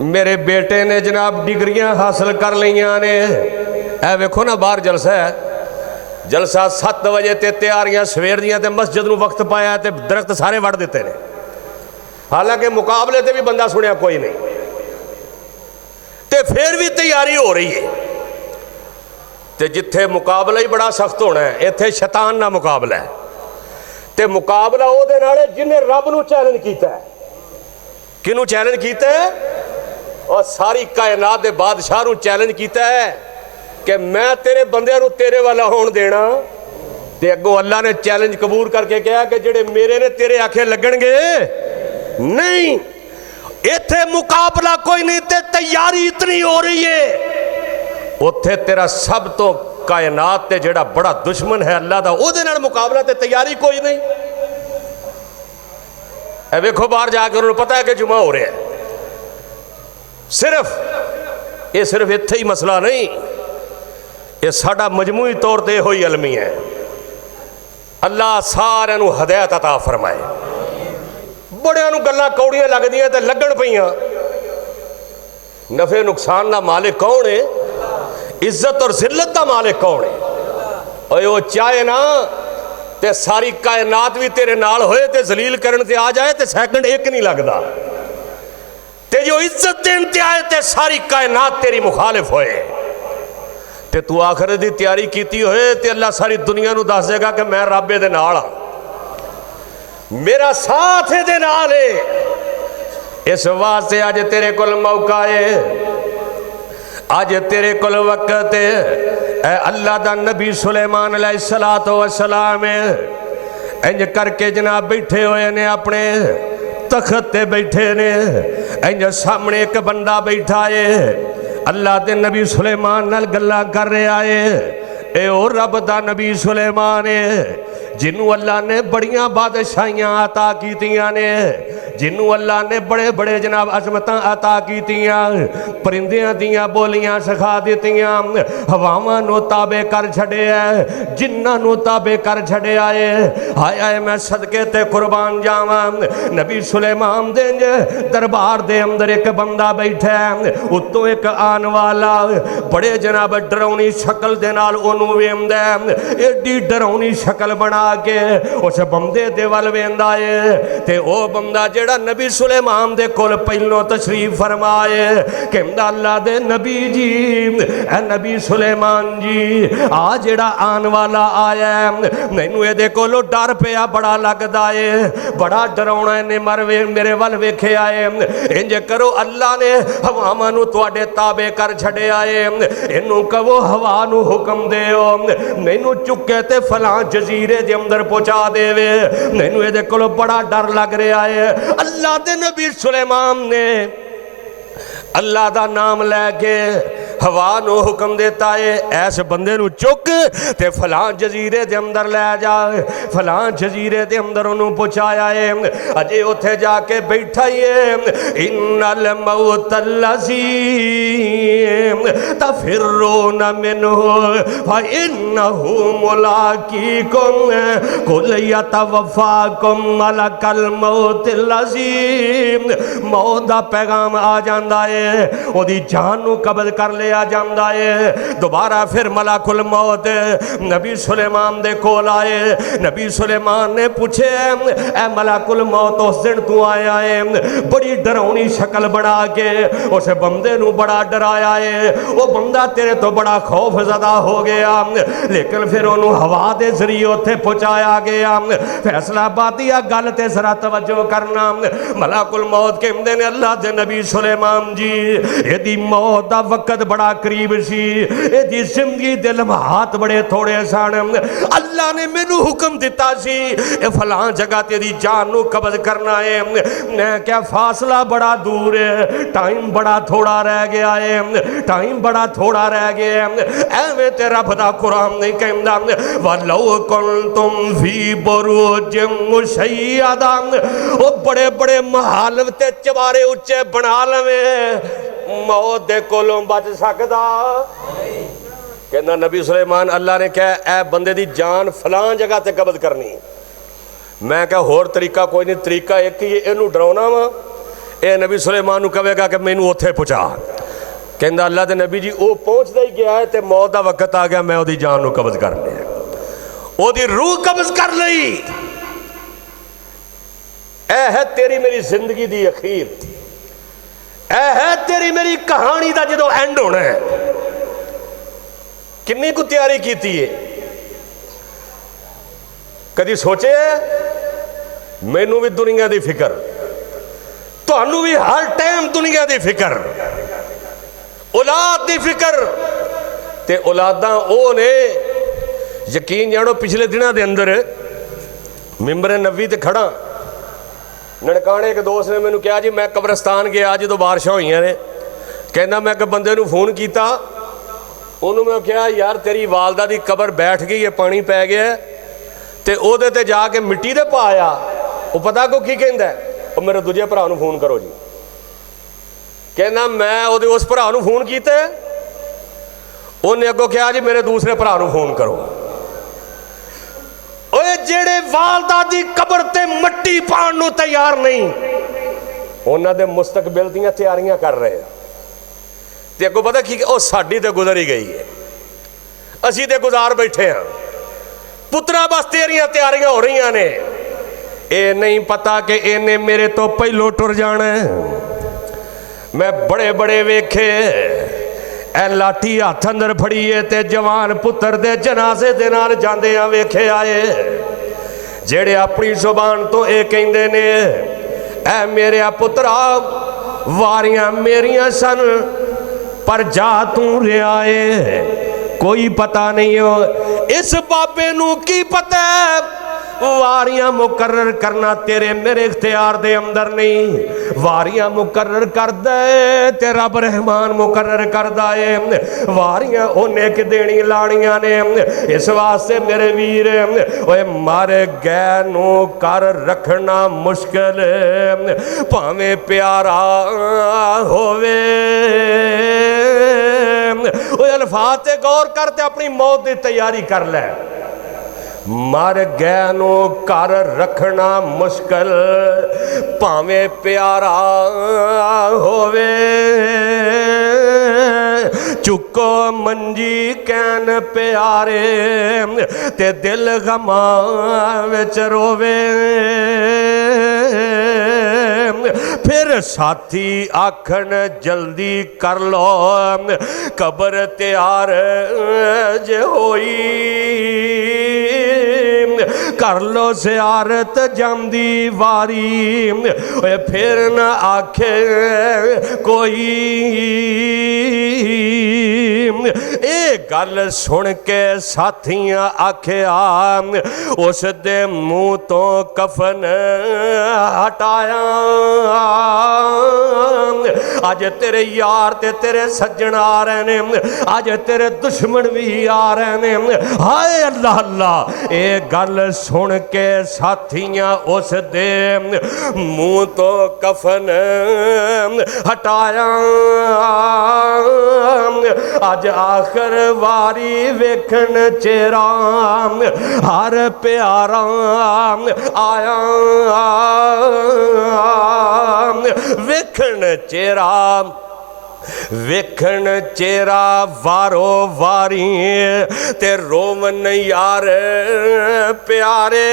میرے بیٹے نے جناب ڈگریاں حاصل کر لیاں نے. اے ویکھو نا باہر جلسہ ہے, جلسہ 7 بجے تے تیاریاں سویر دیاں تے مسجد نو وقت پایا تے درخت سارے وڑ دیتے نے. حالانکہ مقابلے تے بھی بندہ سنیا کوئی نہیں, تے پھر بھی تیاری ہو رہی ہے. تے جتھے مقابلہ ہی بڑا سخت ہونا ہے, ایتھے شیطان نہ مقابلہ ہے. تے مقابلہ او دے نال جنہیں رب نو چیلنج کیتا ہے. کنوں چیلنج کیتا ہے؟ اور ساری کائنات دے بادشاہ نو چیلنج کیتا ہے کہ میں تیرے بندے نو تیرے والا ہون دینا. تے اگوں اللہ نے چیلنج قبول کر کے کہا کہ جڑے میرے نے تیرے آنکھیں لگن گے نہیں. ایتھے مقابلہ کوئی نہیں, تے تیاری اتنی ہو رہی ہے. اتھے تیرا سب تو کائنات تے جڑا بڑا دشمن ہے اللہ دا, او دے نال مقابلہ تے تیاری کوئی نہیں. اے ویکھو باہر جا کے انہوں نے پتا ہے کہ جمعہ ہو رہے ہیں. صرف اتھے ہی مسئلہ نہیں, یہ ساڑا مجموعی طور تے ہوئی علمی ہے. اللہ سارے نو ہدایت عطا فرمائے. بڑے انہوں گلہ کوڑیاں لگ دیا تے لگن پہیاں. نفع نقصان دا مالک کون ہے؟ عزت اور ذلت دا مالک کون ہے؟ اور وہ چاہے نا تے ساری کائنات بھی تیرے نال ہوئے تے ذلیل کرن تے آ جائے تے سیکنڈ ایک نہیں لگدا. تے جو عزت دین تے آئے تے ساری کائنات تیری مخالف ہوئے. تے تو آخرت دی تیاری کیتی ہوئے تے اللہ ساری دنیا نو دس دے گا کہ میں رب دے نال ہاں, میرا ساتھ دے نال ہے. اس واسطے آج تیرے کل موقع ہے, آج تیرے کل وقت ہے. اے اللہ دا نبی سلیمان علیہ السلام انج کر کے جناب بیٹھے ہوئے نے, اپنے تخت تے بیٹھے نے. انج سامنے ایک بندہ بیٹھا ہے, اللہ دے نبی سلیمان نال گلاں کر رہے آئے. اے او رب دا نبی سلیمان ہے جنہوں اللہ نے بڑیاں بادشاہیاں عطا کیتیاں نے, جنہوں اللہ نے بڑے بڑے جناب عظمتاں عطا کیتیاں, پرندیاں دیاں بولیاں سکھا دیتیاں, ہواواں نو تابع کر چھڑے ہے, جنہاں نو تابع کر چھڑے آئے. ہائے آئے میں صدقے تے قربان جاواں. نبی سلیمان دے دربار دے اندر ایک بندہ بیٹھا ہے, اتوں ایک آن والا بڑے جناب ڈرونی شکل دے نال انہوں ویندہ ہے. ایڈی ڈرونی شکل بنا کے اس بندے دے وال ویندا ہے. تے او بندہ جڑا نبی سلیمان دے کول پہلوں تشریف فرمائے کہندا اللہ دے نبی جی, اے نبی سلیمان جی, آ جڑا آن والا آیا ہے مینوں اے دے کولو ڈر پیا بڑا لگدا ہے, بڑا ڈراونا ہے. مروے میرے ول ویکھے آئے, انج کرو اللہ نے ہواواں نو تواڈے تابع کر چھڑے آئے, اینوں کہو ہوا نو حکم دیو مینوں چکے تے فلاں جزیرے دے اندر پہنچا دے وے, مینوں اے دے کولو بڑا ڈر لگ رہا ہے. اللہ دے نبی سلیمان نے اللہ دا نام لے کے हवा नू हुक्म देता है ऐस बंदे नू चुक ते फलां जजीरे दे अंदर ले जा, फलां जजीरे दे अंदर उन्होंने पहुँचाया है, अजे उत्थे जाके बैठा ही है। इन्नल मौतल्लज़ी तफ़िर्रून मिन्हु फ़इन्नहु मुलाक़ीकुम कुल यतवफ़्फ़ाकुम मलकल मौतिल्लज़ी। मौत दा पैगाम आ जांदा है, ओदी जान नू कब्ज़ कर लिया जांदा है। दोबारा फिर मलकुल मौत नबी सुलेमान दे कोल आए। नबी सुलेमान ने पूछे ऐ मलकुल मौत उस दिन तू आया है, बड़ी डरावनी शक्ल बना के उस बंदे नू बड़ा डराया है, वो बंदा तेरे तो बड़ा खौफ ज़दा हो गया, लेकिन फिर उन्होंने हवा दे जरिए उत्थे पहुँचाया गया। फैसलाबादी आ गल ते जरा तवज्जो करना। मलकुल मौत कहंदे ने अल्लाह दे नबी सुलेमान जी एदी मौत दा वक्त बड़ा करीब सी, एदी जिंदगी दे लम्हात बड़े थोड़े सन। अल्लाह ने मैनू हुक्म दिता सी ए फलां जगह तेरी जान नू कब्ज़ करना है। मैं क्या फासला बड़ा दूर है, टाइम बड़ा थोड़ा रह गया है, टाइम बड़ा थोड़ा रह गया है। एवें ते रब दा कुरान नहीं कहंदा वलौ कुंतुम फी बुरूजिम मुशय्यदा, ओ बड़े बड़े महल ते चबारे उच्चे बना लवे, मौत दे कोलों बच सकदा। कहना नबी सुलेमान अल्लाह ने कहा ए बंदे दी जान फलां जगह ते कब्ज़ करनी। मैं क्या होर तरीका कोई नहीं, तरीका एक ही इनू डराउना वा, ए नबी सुलेमान नू कहेगा कि मैनू उत्थे पहुँचा। कहंदा अल्लाह दे नबी जी वो पहुँचदा ही गया है ते मौत दा वक्त आ गया, मैं ओदी जान नू कब्ज़ कर लिया, ओदी रूह कब्ज़ कर लई। ऐ है तेरी मेरी जिंदगी दी अखीर, ऐ है तेरी मेरी कहानी दा जदों एंड होना है। किन्नी को तैयारी कीती है, कदी सोचे मैनू भी दुनिया दी फिक्र, तुहानू भी हर टाइम दुनिया दी फिक्र, औलाद दी फिक्र। ते औलादां ओ ने यकीन जानो पिछले दिनों के अंदर मिंबर नबी ते खड़ा ननकाने एक दोस्त ने मैनू कहा जी मैं कब्रस्तान गया जो बारिशां होईयां ने, कहना मैं एक बंदे नू फोन किया, उन्होंने मैं कहा यार तेरी वालदा दी कबर बैठ गई है, पानी पै गया है, ते ओहदे ते जाके मिट्टी दे पाया। वो पता को की कहंदा है, वो मेरे दूजे भरा नू फोन करो जी। कहना मैं ओहदे उस भरा नू फोन किया, उन्हें अगों कहा जी मेरे दूसरे भरा नू फोन करो। ओए जेड़े वालदा दी कबर ते मट्टी पाण नू तैयार नहीं, उन्हां दे मुस्तकबिल दीयां तैयारियां कर रहे हैं। ते अगों पता की ओ साडी ते गुजर ही गई है, असीं ते गुजार बैठे हाँ, पुत्रा बस तेरियां तैयारियां हो रही ने। ये नहीं पता कि इन्हें मेरे तो पहलों टुर जाना है। मैं बड़े बड़े वेखे ए लाठी हाथ अंदर फड़ी है ते जवान पुत्र दे जनाजे दे नाल जांदियां वेखे आए, जेड़े अपनी जुबान तो ये कहंदे ने ऐ मेरे पुत्रा वारियां मेरियां सन पर जा तू रिया है, कोई पता नहीं हो। इस बाबे नू की पता वारियां मुकर्रर करना तेरे मेरे इख्तियार दे अंदर नहीं, वारियां मुकर्रर कर दे ते रब रहमान मुकर्रर करदा है। वारियां ओने कि देनी लाणियां ने, इस वास्ते मेरे वीर ओए मारे गै नू कर रखना मुश्किल भावें प्यारा होवे। ओए अल्फाज ते गौर कर ते अपनी मौत की तैयारी कर ले। मर गए नो कर रखना मुश्किल भावें प्यारा होवे, चुको मंजी कैन प्यारे ते दिल गमा विच रोवे। फिर साथी आखन जल्दी कर लो कबर तैयार जे होई, कर लो ज़ियारत जांदी वारी फिर न आखे कोई। ये गल सुन के साथियां आखिया उस दे मुंह तो कफन हटाया, अज तेरे यार ते तेरे सज्जन आ रहे ने, अज तेरे दुश्मन भी आ रहे ने। हाय अल्लाह अल्लाह, ये गल सुन के साथियां उस दे मुंह तो कफन हटाया। अज आखिर वारी वेखन चेहरा हर प्यारा आया। वेखन चेहरा वेखन चेहरा वारो वारी ते रोवन यार प्यारे।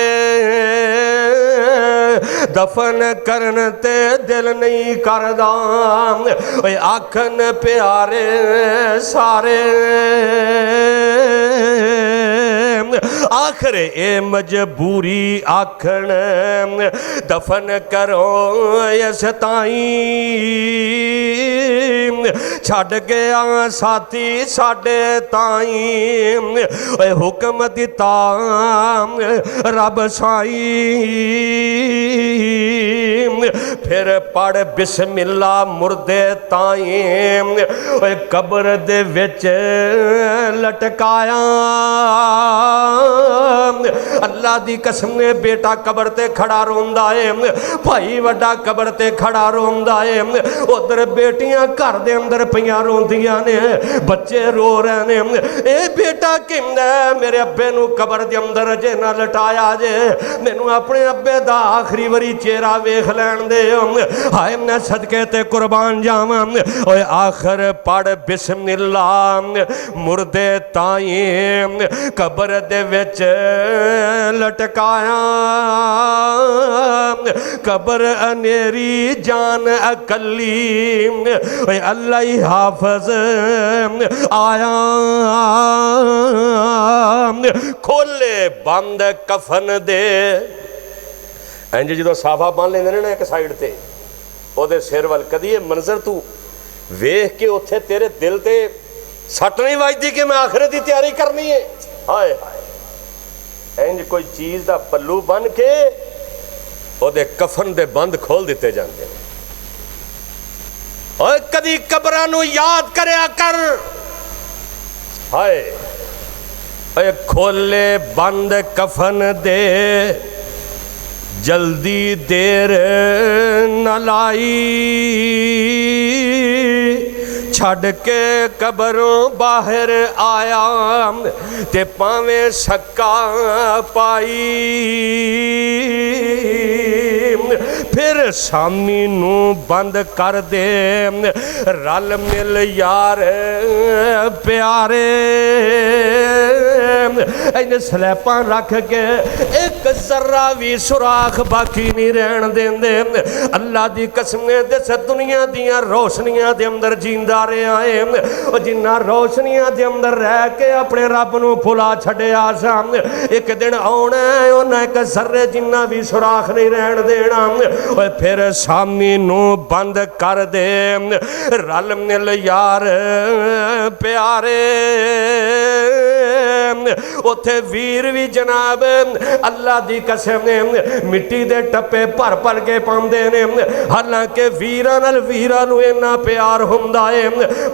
दफन करन ते दिल नहीं करदा, आखन प्यारे सारे। आखिर ए मजबूरी आखन दफन करो इस ताई। छड़ गया साथी साडे ताई, हुक्म दिता रब साई। फिर पढ़ बिस्मिल्ला मुर्दे ताई, कब्र दे विच लटकाया। अल्लाह दी कसम ने बेटा कब्र ते खड़ा रोंदा है, भाई वड्डा कब्र ते खड़ा रोंदा है। उधर बेटियां घर दे अंदर पईयां रोंदियां ने, बच्चे रो रहे ने। ए बेटा किंदा मेरे अब्बे नू कब्र दे अंदर जे ना लटाया जे, मैनू अपने अब्बे दा आखिरी वारी चेहरा वेख लैण दे। हाय मैं सदके ते कुर्बान जावां। ओए आखिर पढ़ बिस्मिल्ला मुर्दे ताई, कब्र दे विच लटकाया। कब्र अनेरी जान अकली, अल्लाह ही हाफज आया। खोले बंद कफन दे, इंज जो साफा बन लेंदे ने ना एक साइड ते ओदे सिर वल, कदी ये मंजर तू वेख के उत्थे तेरे दिल ते सट नहीं वजदी कि मैं आखिरत की तैयारी करनी है। हाय हाय, इंज कोई चीज दा पल्लू बन के ओदे कफन दे बंद खोल दिते जाते हैं। और कदी कब्रां नू याद करया कर। हाय खोले बंद कफन दे, जल्दी देर न लाई। छड़ के कब्रों बाहर आया ते पावे सक्का पाई। फिर शामी नू बंद कर दे, रल मिल यार प्यारे। इन स्लैपां रख के एक जर्रा भी सुराख बाकी नहीं रहन देंदे। अल्लाह दी कसम दस दुनिया दियां रोशनियां दे अंदर जींदा रहा है। जिन्ना रोशनियां दे अंदर रह के अपने रब नू भुला छड्या सा, एक दिन आउणा उन्हें एक जर्रे जिन्ना भी सुराख नहीं रहन देना। फिर शामी नू बंद कर दे, रल मिल यार प्यारे। उथे वीर भी जनाब अल्लाह दी कसम मिट्टी दे टप्पे भर भर के पाउंदे ने। हालांकि वीरां नाल वीरां नू इन्ना प्यार हुंदा है।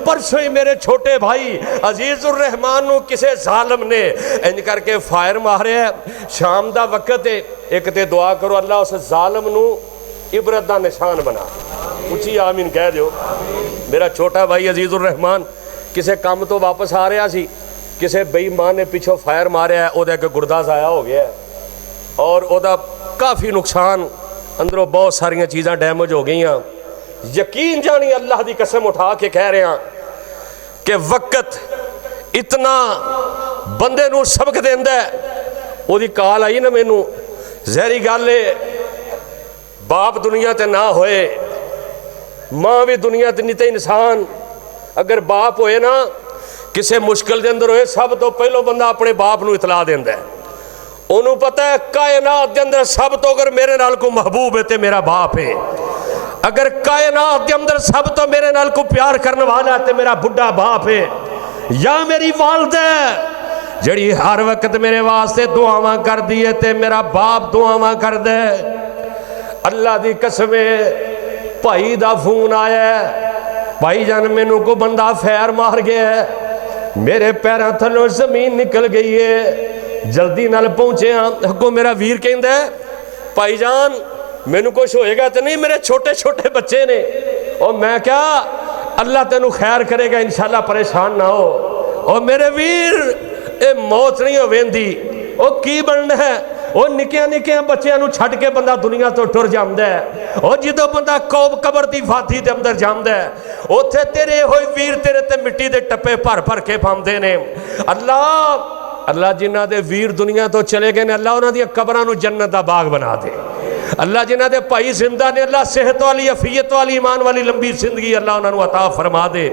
परसों ही मेरे छोटे भाई अजीजुर रहमान नू किसे जालिम ने इंज करके फायर मारिया। शाम दा वक्त है, एक ते दुआ करो अल्लाह उस जालिम नू इबरत दा निशान बना। उची आमीन कह दियो। मेरा छोटा भाई अजीजुर रहमान किसे काम तो वापस आ रहा सी, किसी बेईमान ने पिछों फायर मारिया, ओदा एक गुर्दा ज़ाया हो गया और ओदा काफ़ी नुकसान, अंदरों बहुत सारिया चीज़ां डैमेज हो गई। यकीन जानी अल्लाह की कसम उठा के कह रहे हैं कि वक्त इतना बंदे नू सबक देंदा है। ओदी कॉल आई ना मैनू, जहरी गल है, बाप दुनिया ते ना होए, माँ भी दुनिया ते नहीं ते इंसान। अगर बाप होए ना किसी मुश्किल के अंदर होए, सब तो पहलो बंदा अपने बाप नू इतला देंदा है। उन्होंने पता है कायनात के अंदर सब तो अगर मेरे नाल को महबूब है तो मेरा बाप है। अगर कायनात के अंदर सब तो मेरे नाल को प्यार करने वाला है तो मेरा बुढ़ा बाप है, या मेरी वालदा जड़ी हर वक्त मेरे वास्ते दुआवां कर दी है तो मेरा बाप दुआवां कर दे। अल्लाह की कसम भाई दा फोन आया, بھائی جان مینوں کو بندہ فیر مار گیا ہے، میرے پیراں تھلوں زمین نکل گئی ہے، جلدی نال پہنچے ہاں کو میرا ویر کہندا ہے بھائی جان مینوں کچھ ہوئے گا تو نہیں، میرے چھوٹے چھوٹے بچے نے، اور میں کیا اللہ تینوں خیر کرے گا انشاءاللہ پریشان نہ ہو، اور میرے ویر اے موت نہیں ہو ویندی، او کی بننا ہے، او نکیاں نکیاں بچیاں نو چھڑ کے بندہ دنیا تو ٹر جامدا ہے، او جدو بندہ قبر دی فاتھی دے اندر جامدا ہے، اوتھے تیرے ہوئی ویر تیرے تے مٹی دے ٹپے بھر بھر کے پاندے نے۔ اللہ جنہ دے ویر دنیا تو چلے گئے نے، اللہ انہاں دی قبراں نو جنت دا باغ بنا دے۔ اللہ جنہ دے بھائی زندہ نے، اللہ صحت والی عافیت والی ایمان والی لمبی زندگی اللہ انہاں نو عطا فرما دے۔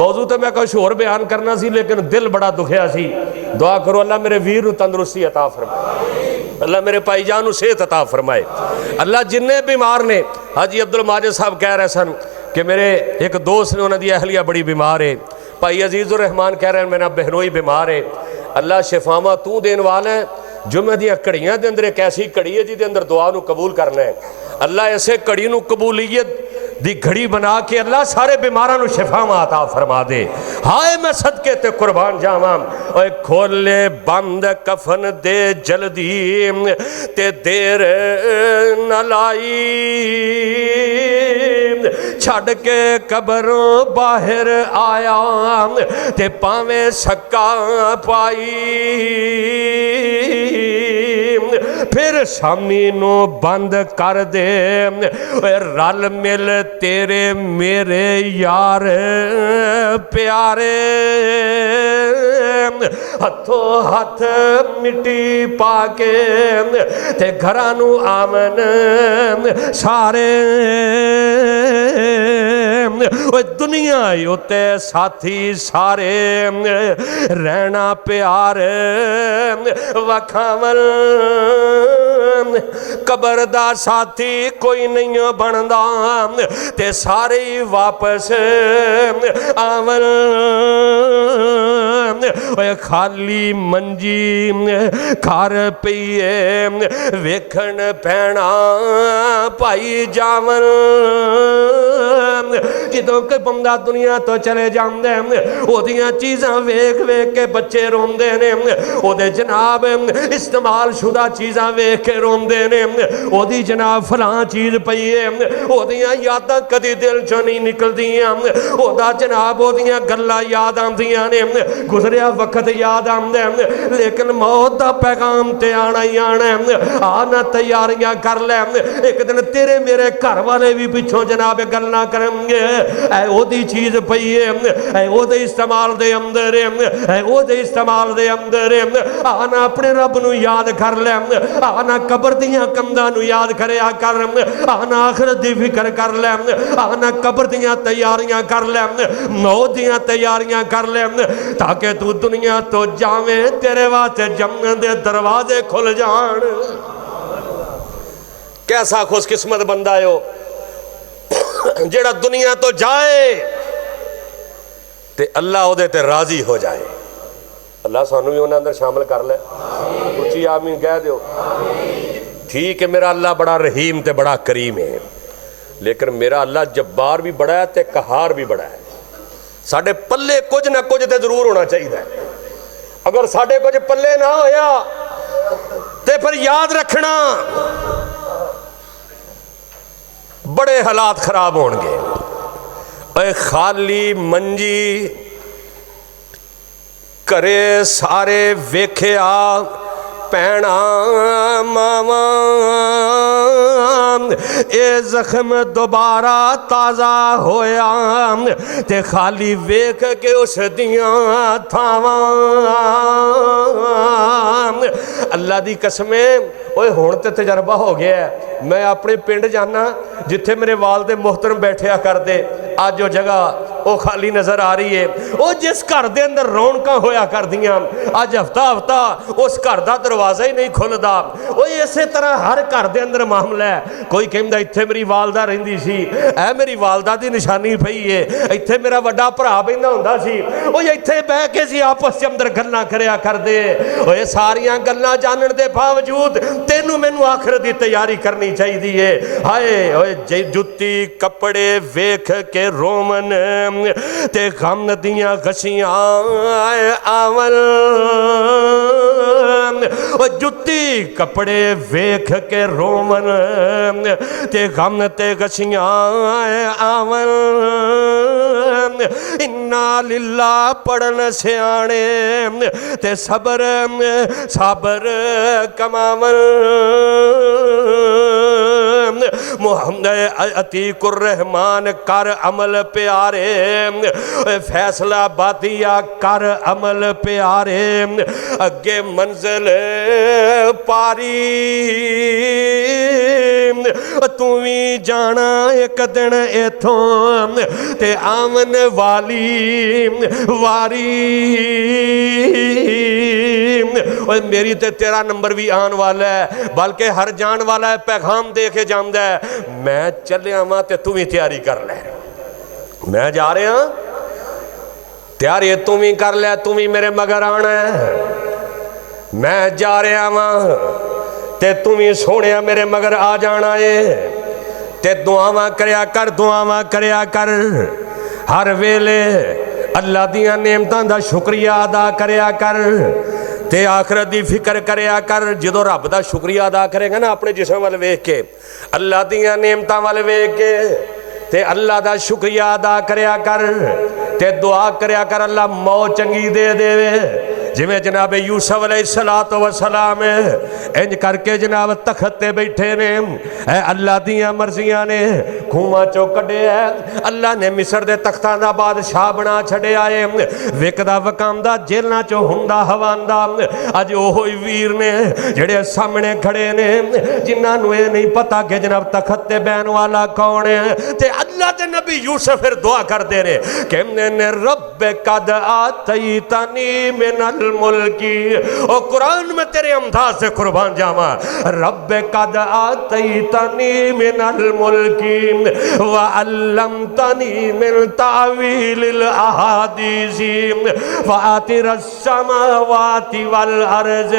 موضوع تو میں کچھ اور بیان کرنا سی لیکن دل بڑا دکھیا سی، دعا کرو اللہ میرے ویر نو تندرستی عطا فرمائے، اللہ میرے بھائی جان نو صحت عطا فرمائے۔ اللہ جننے بیمار نے، حاجی عبد الماجد صاحب کہہ رہے سن کہ میرے ایک دوست نے انہوں دی اہلیہ بڑی بیمار ہے، بھائی عزیز الرحمان کہہ رہے ہیں میرا بہنوئی بیمار ہے، اللہ شفاواں تو دین والا ہے، جمعہ دیاں کڑیاں دے اندر ایک ایسی کڑی ہے جی دے اندر دعا نو قبول کرنا ہے، اللہ ایسے کڑی نو قبولیت دی گھڑی بنا کے اللہ سارے بیماروں نو شفاواں عطا فرما دے۔ ہائے میں صدقے تے قربان جاواں، اوے کھولے بند کفن دے جلدی تے دیر نہ لائی، چھڑ کے قبروں باہر آیا تے پاویں سکا پائی، پھر شامی نو بند کر دے رل مل تیرے میرے یار پیارے، ہتھوں ہاتھ مٹی پا کے تے گھرانو آمن سارے، دنیا ہوتے ساتھی سارے رہنا پیار وکھاول، قبر دا ساتھی کوئی نہیں بندا تے سارے واپس آول، خالی منجی گھر پیے ویکھن پینا پائی جاون، جدوں کہ بندہ دنیا تو چلے جاندے او دیاں چیزاں ویکھ ویکھ کے بچے روندے نے، او دے جناب استعمال شدہ چیزاں ویکھ کے روندے نے، او دی جناب فلاں چیز پئی ہے، او دیاں یاداں کدی دل چوں نہیں نکلدیاں، او دا جناب او دیاں گلاں یاد آندیاں نے، گزریا وقت یاد آندے، لیکن موت دا پیغام تے آنا ہی آنا ہے، آنا تیاریاں کر لے، ایک دن تیرے میرے گھر والے بھی پچھوں جناب گلاں کریں گے، اے او دی چیز پئی ہے، اے او دے استعمال دے اندر ہے، اے او دے استعمال دے اندر ہے، آنا اپنے رب نو یاد کر لے، آنا قبر دیاں کنداں نو یاد کریا کر، آنا آخرت دی فکر کر لے، آنا قبر دیاں تیاریاں کر لے، موت دیاں تیاریاں کر لے، تاکہ تو دنیا تو جاویں تیرے واسطے جنت دے دروازے کھل جان۔ کیسا خوش قسمت بندہ ہے ہو جیڑا دنیا تو جائے تے اللہ او دے تے راضی ہو جائے۔ اللہ سانو بھی انہاں اندر شامل کر لے، اچھی آمین کہہ دیو۔ ٹھیک ہے میرا اللہ بڑا رحیم تے بڑا کریم ہے، لیکن میرا اللہ جبار بھی بڑا ہے تے قہار بھی بڑا ہے، ساڑھے پلے کچھ نہ کچھ تے ضرور ہونا چاہیے، اگر ساڑھے کچھ پلے نہ ہویا تے پھر یاد رکھنا بڑے حالات خراب ہون گے۔ اے خالی منجی کرے سارے ویکھیا پینا ماواں، اے زخم دوبارہ تازہ ہویا تے خالی ویکھ کے اس دیاں تھاواں۔ اللہ دی قسمیں اوے ہون تے تجربہ ہو گیا ہے، میں اپنے پنڈ جانا جتھے میرے والد محترم بیٹھیا کر دے، آج جو جگہ وہ خالی نظر آ رہی ہے. وہ جس گھر دے اندر رونقاں ہویا کر دیاں اج ہفتہ ہفتہ اس گھر دا دروازہ ہی نہیں کھلدا. وہ اسی طرح ہر گھر دے اندر معاملہ ہے. کوئی کہندا ایتھے میری والدہ رہندی سی, اے میری والدہ دی نشانی پئی ہے, ایتھے میرا وڈا بھرا بہندا ہوندا سی, وہ ایتھے بیٹھ کے سی آپس چ اندر گلاں کریا کردے. وہ ساریاں گلاں جانن دے باوجود تینوں مینوں آخرت دی تیاری کرنی چاہیے. ہائے اوئے جُتی کپڑے ویکھ کے رومن تے غم دیاں غشیاں آون. وہ جُتی کپڑے ویکھ کے رومن تے غم تے غشیاں آون. انا للہ پڑھن سیانے تے صبر صبر کماون. محمد عتیق الرحمن کر عمل پیارے, فیصلہ بادیا کر عمل پیارے, اگے منزل پاری تو بھی جانا ایک دن ایتھوں تے آمن والی واری. میری تے تیرا نمبر بھی آن والا ہے, بلکہ ہر جان والا ہے پیغام دے کے جامدہ ہے. میں چلے آواں تے تو بھی تیاری کر لے, میں جا رہے ہاں تیاری تو بھی کر لے, تو بھی میرے مگر آنا ہے. میں جا رہے آواں تے تو بھی سونے میرے مگر آ جانا ہے. تے دعاواں کریا کر, دعاواں کریا کر, ہر ویلے اللہ دیاں نعمتاں دا شکریہ ادا کریا کر تے آخرت دی فکر کریا کر. جدو رب دا شکریہ ادا کرے گا نا اپنے جسم والے ویکھ کے, اللہ دیاں نعمتاں والے ویکھ کے, تے اللہ دا شکریہ ادا کریا کر تے دعا کریا کر اللہ موت چنگی دے دے. جویں جناب یوسف علیہ السلام انج کر کے جناب تخت تے بیٹھے نے, اے اللہ دیاں مرضیاں نے کھوواں چوں کڈے ہے, اللہ نے مصر دے تختاں دا بادشاہ بنا چھڈے آئے, وکدا وکامدا جیلاں چوں ہوندا ہواندا. اج اوہی ویر نے جڑے سامنے کھڑے نے جنہاں نوں اے نہیں پتا کہ جناب تخت تے بہن والا کون ہے. تے اللہ دے نبی یوسف پھر دعا کر دے رہے کہ نے رب قد آتیتنی من الملکی. او قرآن میں تیرے امداد سے قربان جاواں, رب قد آتیتنی من الملکی وعلمتنی من تعویل الاحادیث فآتر السماوات والارض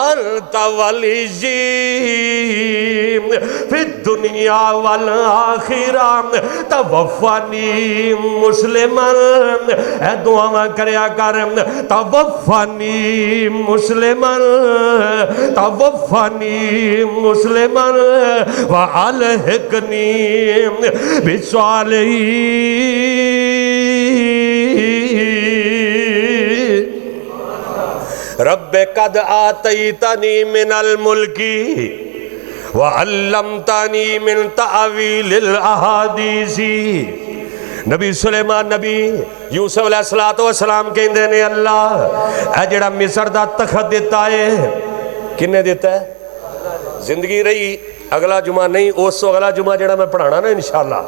انت ولی فی الدنیا والآخرہ توفانی مسلمان. اے دعا کریا کر, توفانی مسلمان, توفانی مسلمان والحقنی بالصالحین. رب قد آتیتنی من الملکی وعلمتنی من تعویل الاحادیث. نبی سلیمان نبی یوسف علیہ السلام کہندے نے اللہ اے جڑا مصر دا تخت دیتا ہے کنے دیتا ہے؟ زندگی رہی اگلا جمعہ نہیں, اس تو اگلا جمعہ جڑا میں پڑھانا نا انشاءاللہ.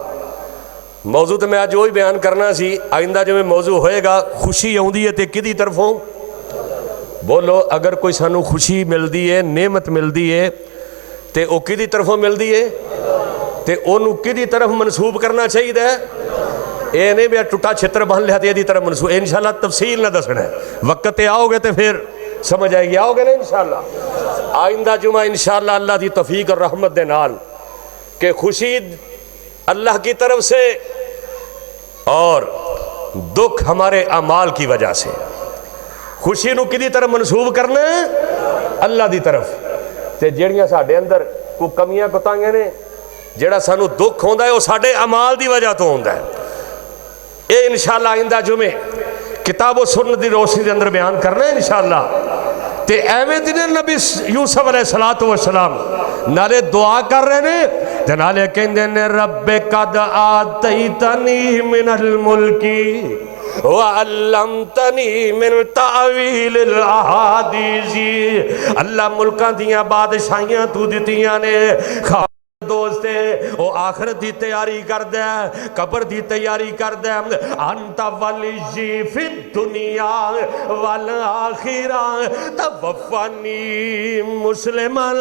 موضوع تو میں آج وہی بیان کرنا سی, آئندہ جو میں موضوع ہوئے گا خوشی آؤندی ہے تے کدی طرفوں بولو. اگر کوئی سانو خوشی ملدی ہے, نعمت ملدی ہے تے او کدی طرفوں ملدی ہے تے اونوں کدی طرف منسوب کرنا چاہیے ہے. اے نہیں بھی ٹوٹا چھتر بہن لیا تے دی طرف منسوب. انشاءاللہ تفصیل نہ دسنا ہے, وقت تے آؤ گے تے پھر سمجھ آئے گی. آؤ گے نا انشاءاللہ آئندہ جمعہ انشاءاللہ اللہ دی توفیق اور رحمت دے نال کہ خوشی اللہ کی طرف سے اور دکھ ہمارے اعمال کی وجہ سے. خوشی نو کدی طرف منسوب کرنا ہے اللہ دی طرف, تے جیڑیاں ساڈے اندر کو کمیاں کوتاہیاں نے جیڑا سانو دکھ ہوندا ہے وہ ساڈے اعمال دی وجہ تو ہوندا ہے. اے انشاءاللہ آئندہ جمعے کتاب و سنت دی روشنی دے اندر بیان کرنا ہے انشاءاللہ. تے ایویں دن نبی یوسف علیہ السلام نالے دعا کر رہے نے تے نالے کہندے نے رب قد آتیتنی من الملکی وعلمتنی من تعویل الاحادیث. اللہ ملکاں دیاں بادشاہیاں تو دتیاں نے دوستے او آخرت دی تیاری کردہ ہے، قبر دی تیاری کردہ ہے. انت ولی فی الدنیا والآخرہ توفانی مسلمان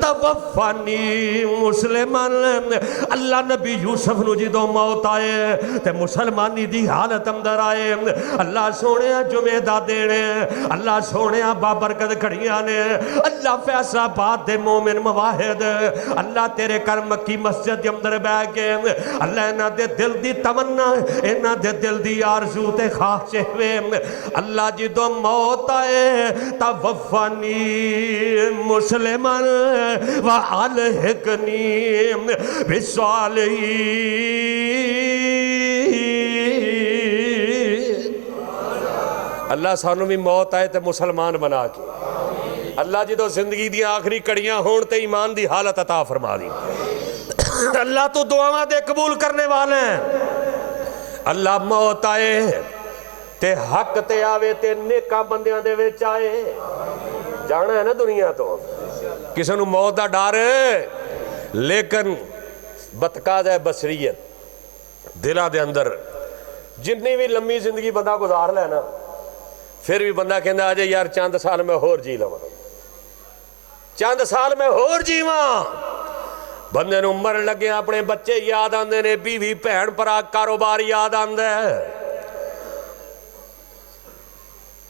توفانی مسلمان. اللہ نبی یوسف نو جدو موت آئے تے مسلمانی دی حالت اندر آئے. اللہ سونے جمعہ دا دینے، اللہ سونے بابرکت کھڑیاں نے، اللہ فیصلہ بات دے مومن مواحد، اللہ تیرے کر مکی مسجد دے اندر بہ کے اللہ انہاں دے دل دی تمنا، انہاں دے دل دی آرزو تے خواہش ہوئے. اللہ جدو موت آئے توفانی مسلمان والحقنی بالصالحین. اللہ سانو بھی موت آئے تے مسلمان بنا کے، اللہ جدو زندگی دی آخری کڑیاں ہون تے ایمان دی حالت عطا فرما دی. اللہ تو دعاواں دے قبول کرنے والے ہیں. اللہ موت آئے تے حق تے آوے تے نیکاں بندیاں دے وچ آئے. جانا ہے نا دنیا تو کسی نو موت دا ڈر ہے، لیکن بتقاضا ہے بصریت دلہ دے اندر جتنی بھی لمبی زندگی بندہ گزار لے نا، پھر بھی بندہ کہندا آجے یار چند سال میں ہور جی لواں، چند سال میں ہور جیواں. بندے نو مر لگے اپنے بچے یاد آندے نے، بیوی بہن بھرا کاروبار یاد آندا ہے.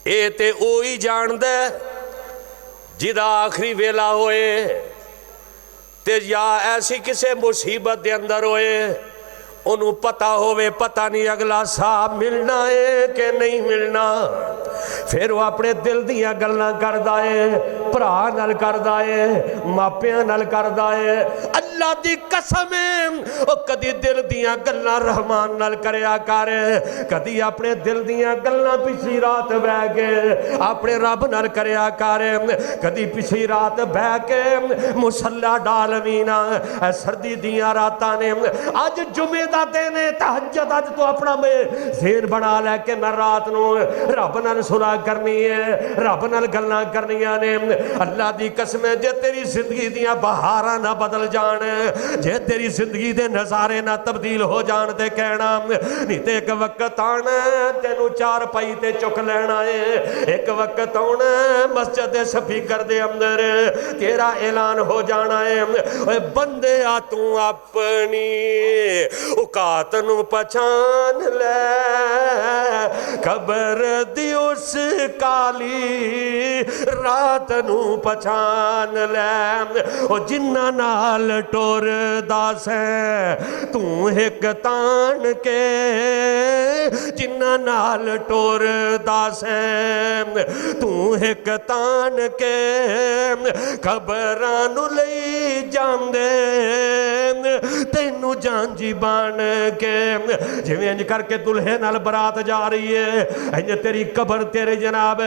اے تے اوہی جاندے جدا آخری ویلا ہوئے تے یا ایسی کسے مصیبت دے اندر ہوئے انہوں پتہ ہوئے پتہ نہیں اگلا سا ملنا ہے کہ نہیں ملنا. پھر وہ اپنے دل دیاں گلنا کر دائے، پرا نل کر دائے، ماپیاں نل کر دائے. اللہ دی قسم او کدی دل دیاں گلنا رحمان نل کریا کرے، کدی اپنے دل دیاں گلنا پچھلی رات بہ کے اپنے رب نل کریا کرے، کدی پچھلی رات بہ کے مسلح ڈالوینا. سردی دیاں راتاں نے آج جمعے دا دینے تہجد آج تو اپنا میں ذہن بنا لے کہ میں رات نو رب نال صلح کرنی ہے، رب نال گلاں کرنیاں نے. اللہ دی قسم ہے جے تیری زندگی دیاں بہاراں نہ بدل جان، جے تیری زندگی دے نظارے نہ تبدیل ہو جان تے کہنا نہیں تے ایک وقت آنا تینو چار پائی تے چک لینا ہے. ایک وقت آنا مسجد سپیکر دے اندر تیرا اعلان ہو جانا ہے، اے بندے آ تو اپنی اوقات نو پہچان لے، قبر دی اس کالی رات نو پہچان لے. او جنہ نال ٹور داس ہے تو ایک تان کے، جنہ نال ٹور داس ہے تو ایک تان کے، قبراں نو لئی جاندے تینو جان جی بان کے. جویں انج کر کے دلہے نال برات جا رہی ہے، انج تیری قبر تیرے جناب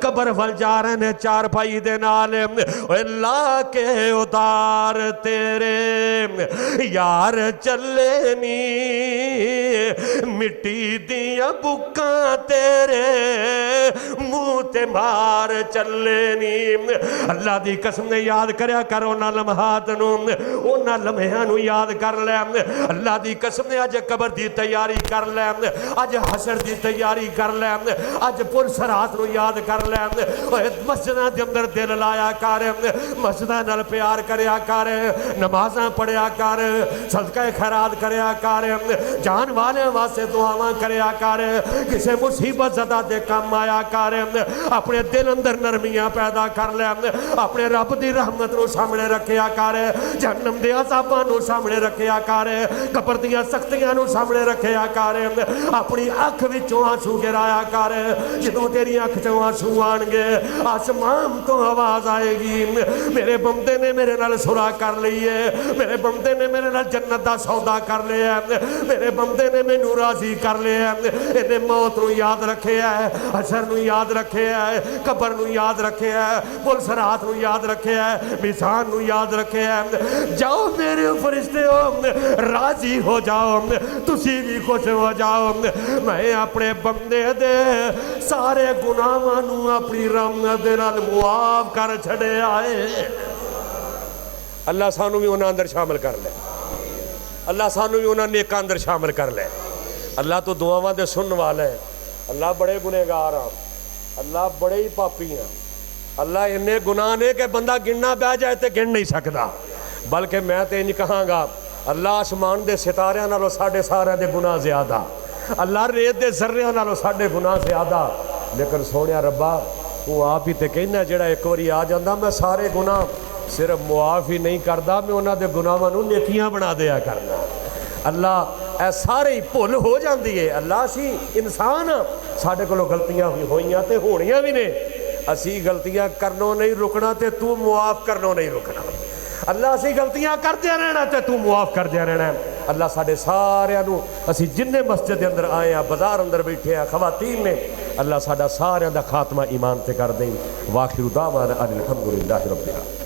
قبر ول جا رہے نے چار پائی دے نال. اوے لا کے اتار تیرے یار چلے نی، مٹی دیاں بکاں تیرے منہ تے مار چلے نی. اللہ دی قسم نے یاد کریا کر انہاں لمحات نو، انہاں لمحیاں نو یاد کر لے. اللہ دی قسم نے اج قبر دی تیاری کر لے، اج حشر دی تیاری کر لے، اج پل صراط نو یاد کر لے. مسجداں دے اندر دل لایا کر، مسجداں نال پیار کریا کر، نمازاں پڑھیا کر، صدقہ خیرات کریا کر، جان والے واسطے دعاواں کریا کر، کسے مصیبت زدہ دے کام آیا کر. اپنے دل اندر نرمیاں پیدا کر لے، اپنے رب دی رحمت نو سامنے رکھیا کر، جہنم دے عذاباں نو سامنے رکھیا کر، قبر دیاں سختیاں نو سامنے رکھیا کر. اپنی اکھ وچوں آنسو گرایا کر، جدوں تیری اکھ چوں آنسو آن گے آسمان تو آواز آئے گی میرے بندے نے میرے نال صلح کر لی ہے، میرے بندے نے میرے نال جنت دا سودا کر لیا ہے، میرے بندے نے مینوں راضی کر لیا ہے. انہیں موت نو یاد رکھیا ہے، حشر نو یاد رکھیا ہے، قبر نو یاد رکھیا ہے، پل صراط نو یاد رکھیا ہے، میزان نو یاد رکھیا ہے. جاؤ میرے فرشتے ہو راضی ہو جاؤ، تسی بھی خوش ہو جاؤ. میں اپنے بندے دے سارے گناہاں نو اپنی رحمت دے نال معاف کر چھڑے آئے. اللہ سانو بھی انہاں اندر شامل کر لے. اللہ سانو بھی انہاں نیکاں اندر شامل کر لے اللہ تو دعاواں دے سنن والا ہے اللہ بڑے گنہگار ہاں اللہ بڑے ہی پاپی ہیں اللہ انہیں گناہ نے کہ بندہ گننا بہ جائے تے گن نہیں سکدا بلکہ میں تے نہیں کہاں گا اللہ آسمان دے ستاریاں نالوں ساڈے سارے دے گناہ زیادہ اللہ ریت دے ذریاں نالوں ساڈے گناہ زیادہ لیکن سونیا ربا تو آپ ہی تے کہنا جڑا ایک واری آ جاندا میں سارے گناہ صرف معاف ہی نہیں کردا میں انہاں دے گناہاں نوں نیکیاں بنا دیا کرنا اللہ اے سارے ہی بھول ہو جاندی ہے اللہ سی انسان ساڈے کولوں غلطیاں ہوئیاں تے ہونیاں بھی نے اسی غلطیاں کرنوں نہیں رکنا تے تو معاف کرنوں نہیں رکنا اللہ اسی غلطیاں کرتے رہنا تے تو معاف کرتے رہنا اللہ ساڈے سارے نو اسی جن مسجد دے اندر آئے ہیں بازار اندر بیٹھے ہیں خواتین نے اللہ ساڈا سارے دا خاتمہ ایمان تے کر دیں واخر دعوانا ان الحمدللہ رب العالمین